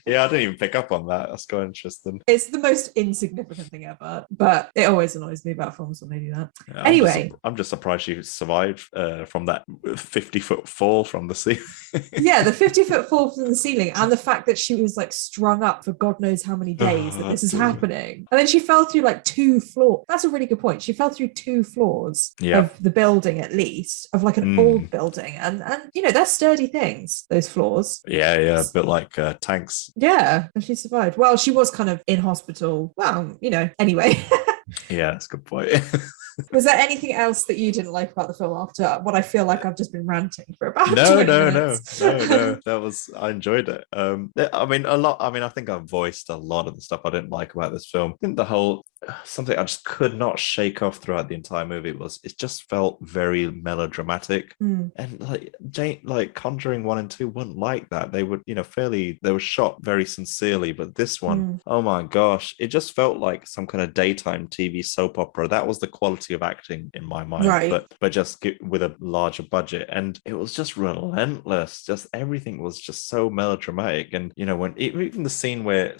Yeah, I didn't even pick up on that. That's quite interesting. It's the most insignificant thing ever, but it always annoys me about films when they do that. Yeah, anyway. I'm just surprised she survived from that 50-foot fall from the ceiling. Yeah, the 50-foot fall from the ceiling, and the fact that she was like strung up for God knows how many days that this is happening. And then she fell through like 2 floors. That's a really good point. She fell through 2 floors of the building, at least, of like an old building. And you know, they're sturdy things, those floors. Yeah, a bit like tanks. Yeah, and she survived. Well, she was kind of in hospital. Well, you know, anyway. Yeah, that's a good point. Was there anything else that you didn't like about the film after what I feel like I've just been ranting for about 20 minutes? No. I enjoyed it. I mean, a lot. I mean, I think I voiced a lot of the stuff I didn't like about this film. I think something I just could not shake off throughout the entire movie was it just felt very melodramatic. And like Conjuring 1 and 2 weren't like that. They would, they were shot very sincerely, but this one, oh my gosh, it just felt like some kind of daytime TV soap opera. That was the quality of acting in my mind, right? But just with a larger budget, and it was just relentless. Just everything was just so melodramatic. And when even the scene where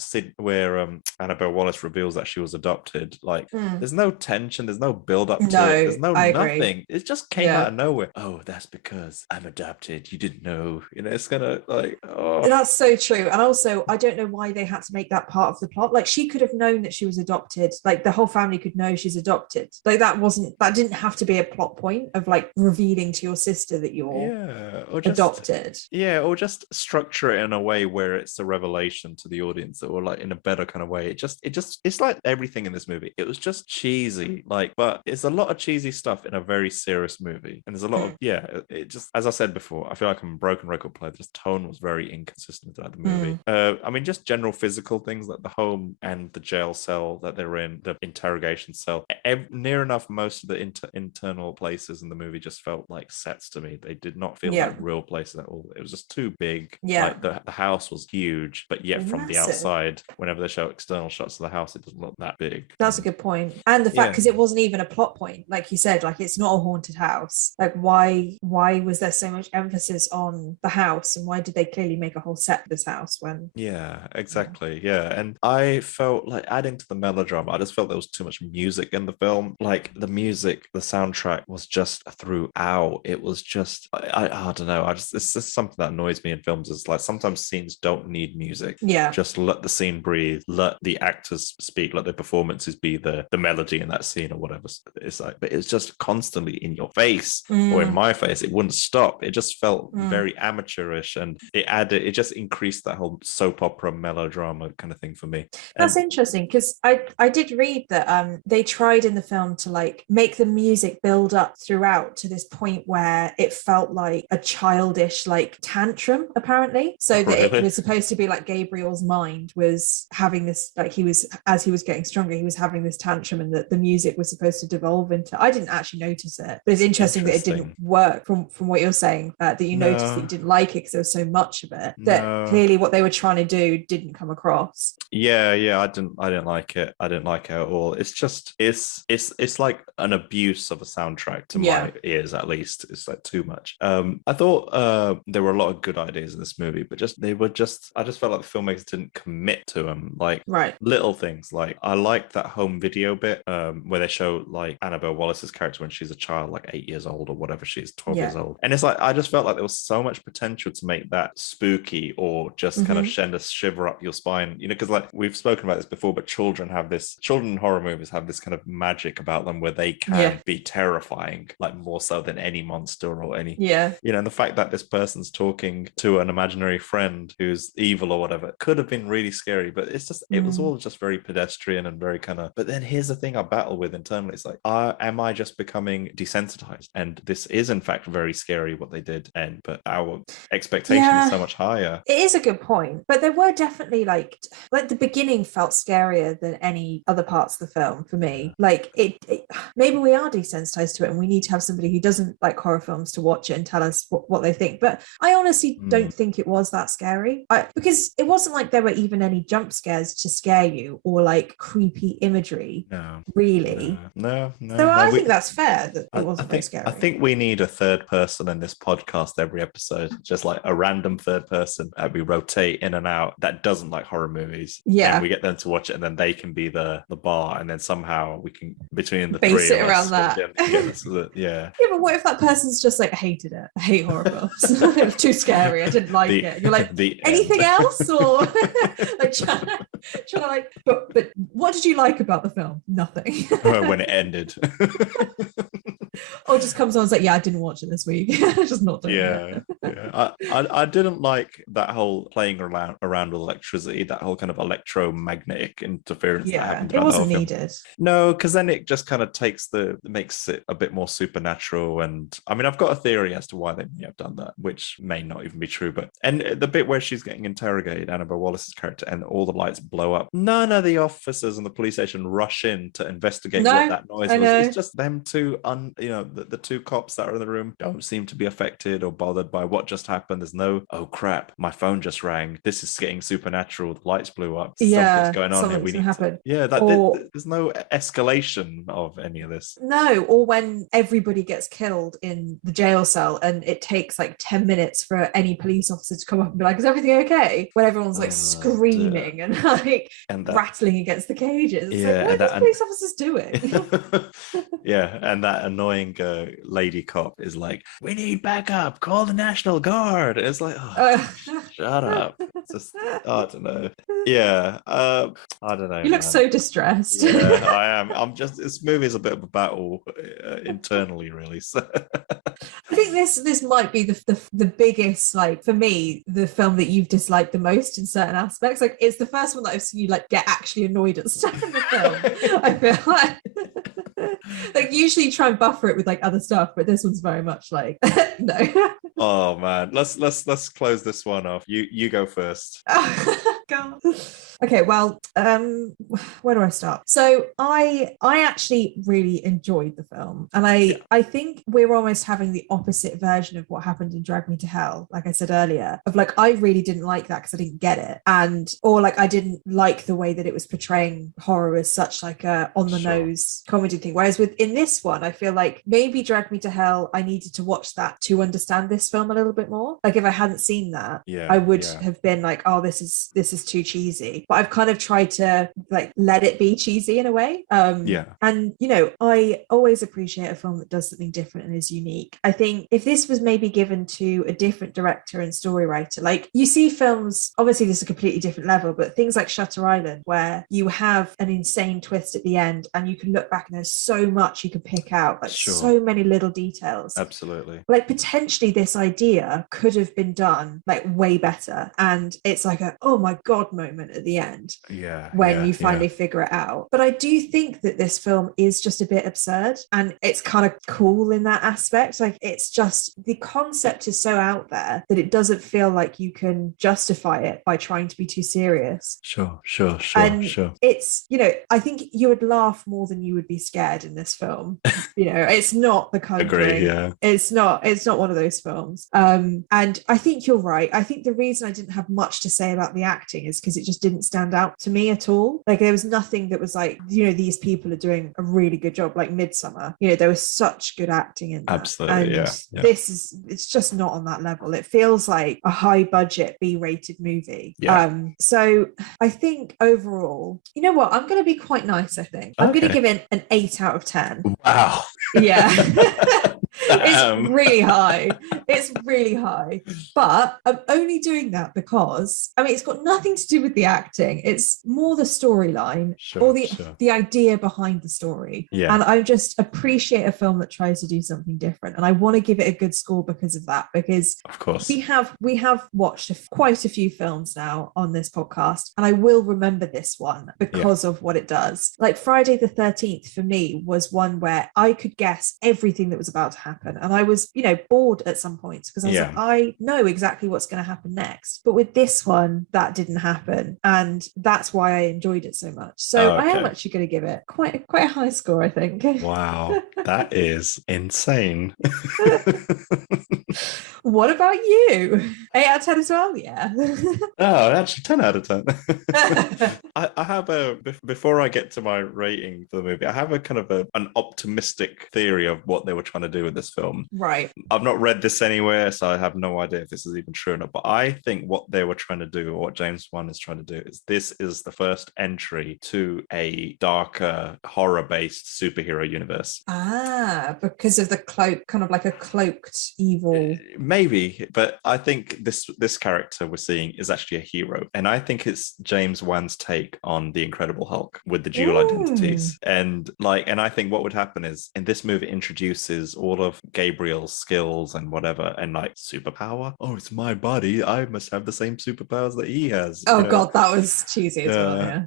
Annabelle Wallis reveals that she was adopted, like there's no tension, there's no build up to it, there's nothing. It just came out of nowhere. Oh, that's because I'm adopted. You didn't know. It's gonna That's so true. And also, I don't know why they had to make that part of the plot. Like, she could have known that she was adopted. Like, the whole family could know she's adopted. Like, that didn't have to be a plot point of like revealing to your sister that you're adopted. Yeah, or just structure it in a way where it's a revelation to the audience, or like in a better kind of way. It's like everything in this movie. It was just cheesy, but it's a lot of cheesy stuff in a very serious movie. And there's a lot of it just, as I said before, I feel like I'm a broken record player. Just tone was very inconsistent throughout the movie. I mean, just general physical things like the home and the jail cell that they're in, the interrogation cell. Near enough, most of the internal places in the movie just felt like sets to me. They did not feel like real places at all. It was just too big. Like the house was huge, but yet from the outside, whenever they show external shots of the house, it doesn't look that big. That's a good point. And the fact, because it wasn't even a plot point, like you said, like it's not a haunted house. Like why was there so much emphasis on the house, and why did they clearly make a whole set for this house when? Yeah, exactly. Yeah, and I felt like adding to the melodrama, I just felt there was too much music in the film. Like the music, the soundtrack was just throughout. It was just I don't know. It's just something that annoys me in films. Is like sometimes scenes don't need music. Yeah, just let the scene breathe. Let the actors speak. Let their performances be the melody in that scene or whatever. It's like, but it's just constantly in your face or in my face. It wouldn't stop. It just felt very amateurish, and it just increased that whole soap opera melodrama kind of thing for me. That's interesting, because I did read that they tried in the film to like make the music build up throughout to this point where it felt like a childish like tantrum, apparently, so that it was supposed to be like Gabriel's mind was having this, like as he was getting stronger, he was was having this tantrum and that the music was supposed to devolve into, I didn't actually notice it, but it's interesting that it didn't work from what you're saying, that you noticed that you didn't like it because there was so much of it that clearly what they were trying to do didn't come across. Yeah, I didn't like it. I didn't like it at all. It's just it's like an abuse of a soundtrack to my ears, at least. It's like too much. I thought there were a lot of good ideas in this movie, but I just felt like the filmmakers didn't commit to them. Like little things, like I liked that home video bit where they show like Annabelle Wallis's character when she's a child, like 8 years old or whatever she is, 12 years old, and it's like I just felt like there was so much potential to make that spooky or just kind of send a shiver up your spine, you know, because like we've spoken about this before, but children in horror movies have this kind of magic about them where they can be terrifying, like more so than any monster or any you know, and the fact that this person's talking to an imaginary friend who's evil or whatever could have been really scary, but it's just it was all just very pedestrian and very kind of. But then here's the thing I battle with internally, it's like am I just becoming desensitized, and this is in fact very scary what they did, but our expectation is so much higher. It is a good point, but there were definitely like the beginning felt scarier than any other parts of the film for me. Like it maybe we are desensitized to it and we need to have somebody who doesn't like horror films to watch it and tell us what they think, but I honestly don't think it was that scary, because it wasn't like there were even any jump scares to scare you or like creepy imagery. Really. No. So I think that's fair that it wasn't very scary. I think we need a third person in this podcast every episode, just like a random third person that we rotate in and out that doesn't like horror movies. And we get them to watch it, and then they can be the bar, and then somehow we can between the base three it of around us, that. Yeah, but what if that person's just like, I hated it, I hate horror films, it was too scary, I didn't like it. You're like, anything else? Or like trying to like, but what did you like about the film? Nothing. When it ended. Or just comes on and is like, yeah, I didn't watch it this week. Just not doing it. I didn't like that whole playing around with electricity, that whole kind of electromagnetic interference that happened. It wasn't needed. No, because then it just kind of makes it a bit more supernatural. And I mean, I've got a theory as to why they may have done that, which may not even be true. And the bit where she's getting interrogated, Annabelle Wallis's character, and all the lights blow up, none of the officers in the police station rush in to investigate what that noise was. It's just them two, the two cops that are in the room don't seem to be affected or bothered by what just happened. There's no, oh crap, my phone just rang, this is getting supernatural, the lights blew up, something's going on here, we need to happen. There's no escalation of any of this. No, or when everybody gets killed in the jail cell and it takes like 10 minutes for any police officer to come up and be like, is everything okay? When everyone's like screaming and like rattling against the cages. It's like, what are these police officers doing? And that annoying lady cop is like, we need backup, call the National Guard. It's like, shut up. It's just, I don't know. I don't know. You look so distressed. Yeah, I am. This movie is a bit of a battle internally, really. So I think this might be the biggest, like, for me, the film that you've disliked the most in certain aspects. Like, it's the first one that I've seen you like get actually annoyed at stuff in the film. I feel like usually you try and buffer it with like other stuff, but this one's very much like no. Oh man, let's close this one off. You go first. God. Okay, well, where do I start? So I actually really enjoyed the film, and I think we're almost having the opposite version of what happened in Drag Me to Hell, like I said earlier, of like, I really didn't like that because I didn't get it, or like I didn't like the way that it was portraying horror as such like a on the nose comedy thing, whereas in this one I feel like maybe Drag Me to Hell, I needed to watch that to understand this film a little bit more. Like if I hadn't seen that, I would have been like, oh, this is too cheesy. But I've kind of tried to like let it be cheesy in a way. And I always appreciate a film that does something different and is unique. I think if this was maybe given to a different director and story writer, like you see films, obviously this is a completely different level, but things like Shutter Island, where you have an insane twist at the end and you can look back and there's so much you can pick out, like so many little details. Absolutely. Like potentially this idea could have been done like way better. And it's like oh my God moment at the end. Yeah. When you finally figure it out. But I do think that this film is just a bit absurd, and it's kind of cool in that aspect. Like, it's just, the concept is so out there that it doesn't feel like you can justify it by trying to be too serious. Sure. And it's, you know, I think you would laugh more than you would be scared in this film. You know, it's not The Conjuring. Agree, yeah. It's not one of those films. And I think you're right. I think the reason I didn't have much to say about the acting is because it just didn't stand out to me at all. Like, there was nothing that was like, you know, these people are doing a really good job. Like Midsummer, you know, there was such good acting in that. Absolutely, and it's just not on that level. It feels like a high budget B-rated movie. So I think overall, you know what, I'm going to be quite nice. I think I'm going to give it an 8 out of 10. Wow. Yeah. It's really high. It's really high. But I'm only doing that because, I mean, it's got nothing to do with the acting. It's more the storyline or the idea behind the story. Yeah. And I just appreciate a film that tries to do something different. And I want to give it a good score because of that. Because of course we have watched quite a few films now on this podcast, and I will remember this one because of what it does. Like Friday the 13th for me was one where I could guess everything that was about to happen, and I was, you know, bored at some points because I was like, I know exactly what's going to happen next. But with this one, that didn't happen, and that's why I enjoyed it so much. So I am actually going to give it quite a high score, I think. Wow, that is insane. What about you? 8 out of 10 as well? Yeah. Oh, actually 10 out of 10. I have before I get to my rating for the movie, I have a kind of an optimistic theory of what they were trying to do with this film. Right. I've not read this anywhere, so I have no idea if this is even true or not. But I think what they were trying to do, or what James Wan is trying to do, is this is the first entry to a darker, horror-based superhero universe. Ah, because of the cloak, kind of like a cloaked evil. Maybe, but I think this character we're seeing is actually a hero, and I think it's James Wan's take on the Incredible Hulk with the dual identities. And I think what would happen is, in this movie, it introduces all of Gabriel's skills and whatever, and like superpower. Oh, it's my body, I must have the same superpowers that he has. Oh god, that was cheesy as well.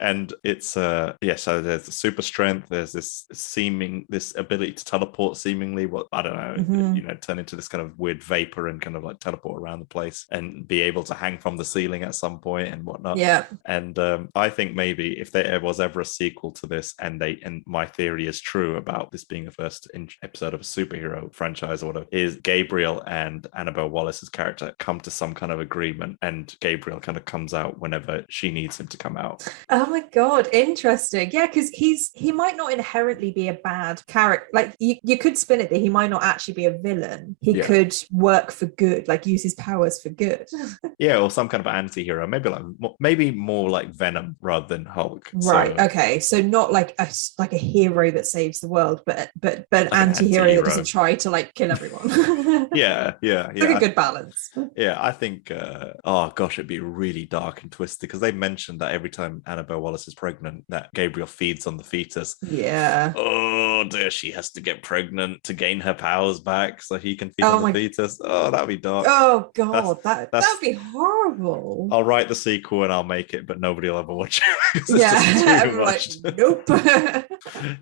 And it's so there's the super strength, there's this ability to teleport, seemingly, what I don't know, you know, turn into this kind of weird vapor and kind of like teleport around the place and be able to hang from the ceiling at some point and whatnot. Yeah. And I think maybe if there was ever a sequel to this, and my theory is true about this being the first episode of a superhero franchise or whatever, is Gabriel and Annabelle Wallis's character come to some kind of agreement, and Gabriel kind of comes out whenever she needs him to come out. Oh my god, interesting. Yeah, because he might not inherently be a bad character. Like you could spin it that he might not actually be a villain. He could work for good, like use his powers for good. Yeah, or some kind of anti-hero, maybe more like Venom rather than Hulk. Right. So, okay. So not like a hero that saves the world, but an like anti-hero that doesn't try to like kill everyone. yeah. Like a good balance. Yeah, I think. Oh gosh, it'd be really dark and twisted because they mentioned that every time Annabelle Wallis is pregnant, that Gabriel feeds on the fetus. Yeah. Oh dear, she has to get pregnant to gain her powers back so he can feed on the fetus. Oh, that'd be dark. Oh god, that'd be horrible. I'll write the sequel and I'll make it, but nobody will ever watch it. I'm like, nope.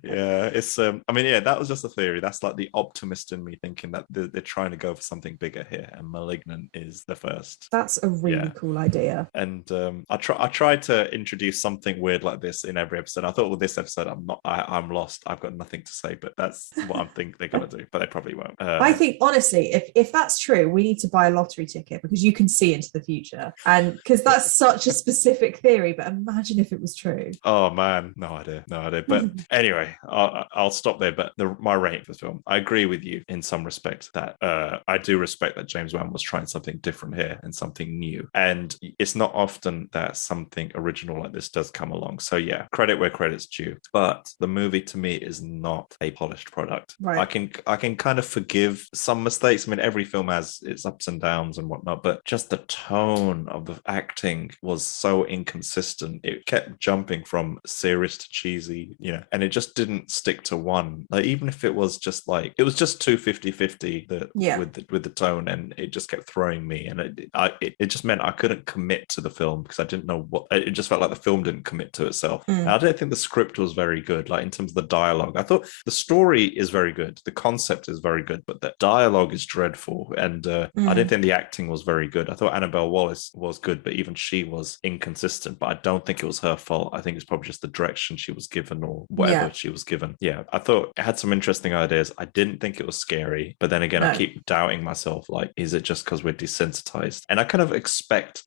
Yeah, it's that was just a theory. That's like the optimist in me thinking that they're trying to go for something bigger here, and Malignant is the first. That's a really cool idea. And I tried to introduce something weird like this in every episode. I thought with this episode I'm lost. I've got nothing to say, but that's what I think they're gonna do, but they probably won't. I think honestly, if that's true, we need to buy a lottery ticket because you can see into the future, and because that's such a specific theory. But imagine if it was true. Oh man, no idea. But anyway, I'll stop there. But my rating for this film, I agree with you in some respects that I do respect that James Wan was trying something different here and something new. And it's not often that something original like this does come along. So yeah, credit where credit's due. But the movie to me is not a polished product. Right. I can kind of forgive some mistakes. I mean, every film has its ups and downs and whatnot, but just the tone of the acting was so inconsistent. It kept jumping from serious to cheesy, and it just didn't stick to one. Like, even if it was just like, it was just two 50-50 with the tone, and it just kept throwing me. And it just meant I couldn't commit to the film because I didn't know it just felt like the film didn't commit to itself. And I don't think the script was very good, like in terms of the dialogue. I thought the story is very good, the concept is very good, but the dialogue is dreadful. And I didn't think the acting was very good. I thought Annabelle Wallis was good, but even she was inconsistent. But I don't think it was her fault. I think it's probably just the direction she was given or whatever she was given. Yeah, I thought it had some interesting ideas. I didn't think it was scary, but then again, I keep doubting myself, like, is it just because we're desensitized? And I kind of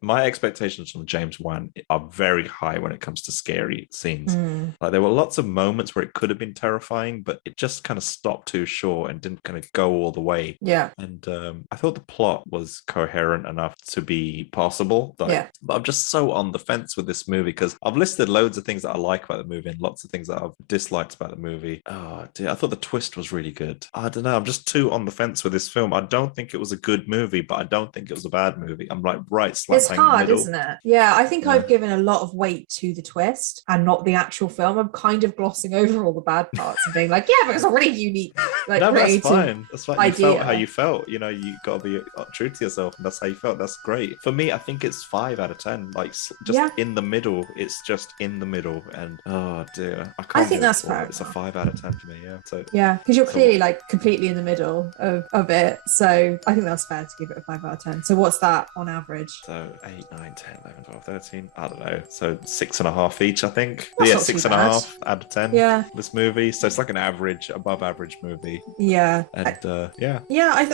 my expectations from James Wan are very high when it comes to scary scenes. Like, there were lots of moments where it could have been terrifying, but it just kind of stopped too short and didn't kind of go all the way. Yeah. And I thought the plot was coherent enough to be possible. But I'm just so on the fence with this movie because I've listed loads of things that I like about the movie and lots of things that I've disliked about the movie. Oh dear, I thought the twist was really good. I don't know, I'm just too on the fence with this film. I don't think it was a good movie, but I don't think it was a bad movie. I'm like it's hard, isn't it? Yeah, I think I've given a lot of weight to the twist and not the actual film. I'm kind of glossing over all the bad parts and being like, yeah, but it's a really unique, like, no, creative that's fine. That's fine. idea. You felt how you felt. You got to be true to yourself, and that's how you felt. That's great. For me, I think it's 5 out of 10. Like, just in the middle. It's just in the middle, and oh dear, I think that's fair. It's a 5 out of 10 for me. Yeah. So because you're clearly like completely in the middle of it. So I think that's fair to give it a 5 out of 10. So what's that on average? So 8, 9, 10, 11, 12, 13. I don't know. So 6.5 each, I think. That's 6.5 out of 10. Yeah. This movie. So it's like an average, above average movie. Yeah. And I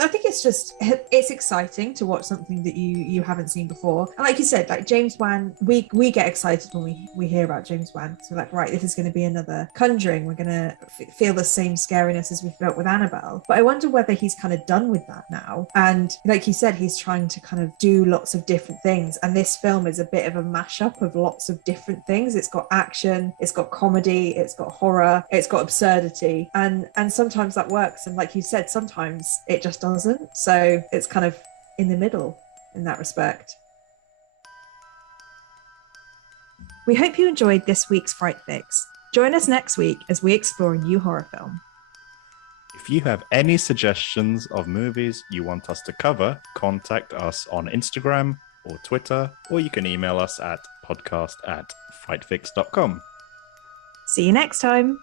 think it's exciting to watch something that you haven't seen before. And like you said, like James Wan, we get excited when we hear about James Wan. So like, right, this is going to be another Conjuring. We're going to feel the same scariness as we felt with Annabelle. But I wonder whether he's kind of done with that now. And like you said, he's trying to kind of do lots of different things. And this film is a bit of a mashup of lots of different things. It's got action, it's got comedy, it's got horror, it's got absurdity. And sometimes that works. And like you said, sometimes it just doesn't. So it's kind of in the middle in that respect. We hope you enjoyed this week's Fright Fix. Join us next week as we explore a new horror film. If you have any suggestions of movies you want us to cover, contact us on Instagram or Twitter, or you can email us at podcast@frightfix.com. See you next time.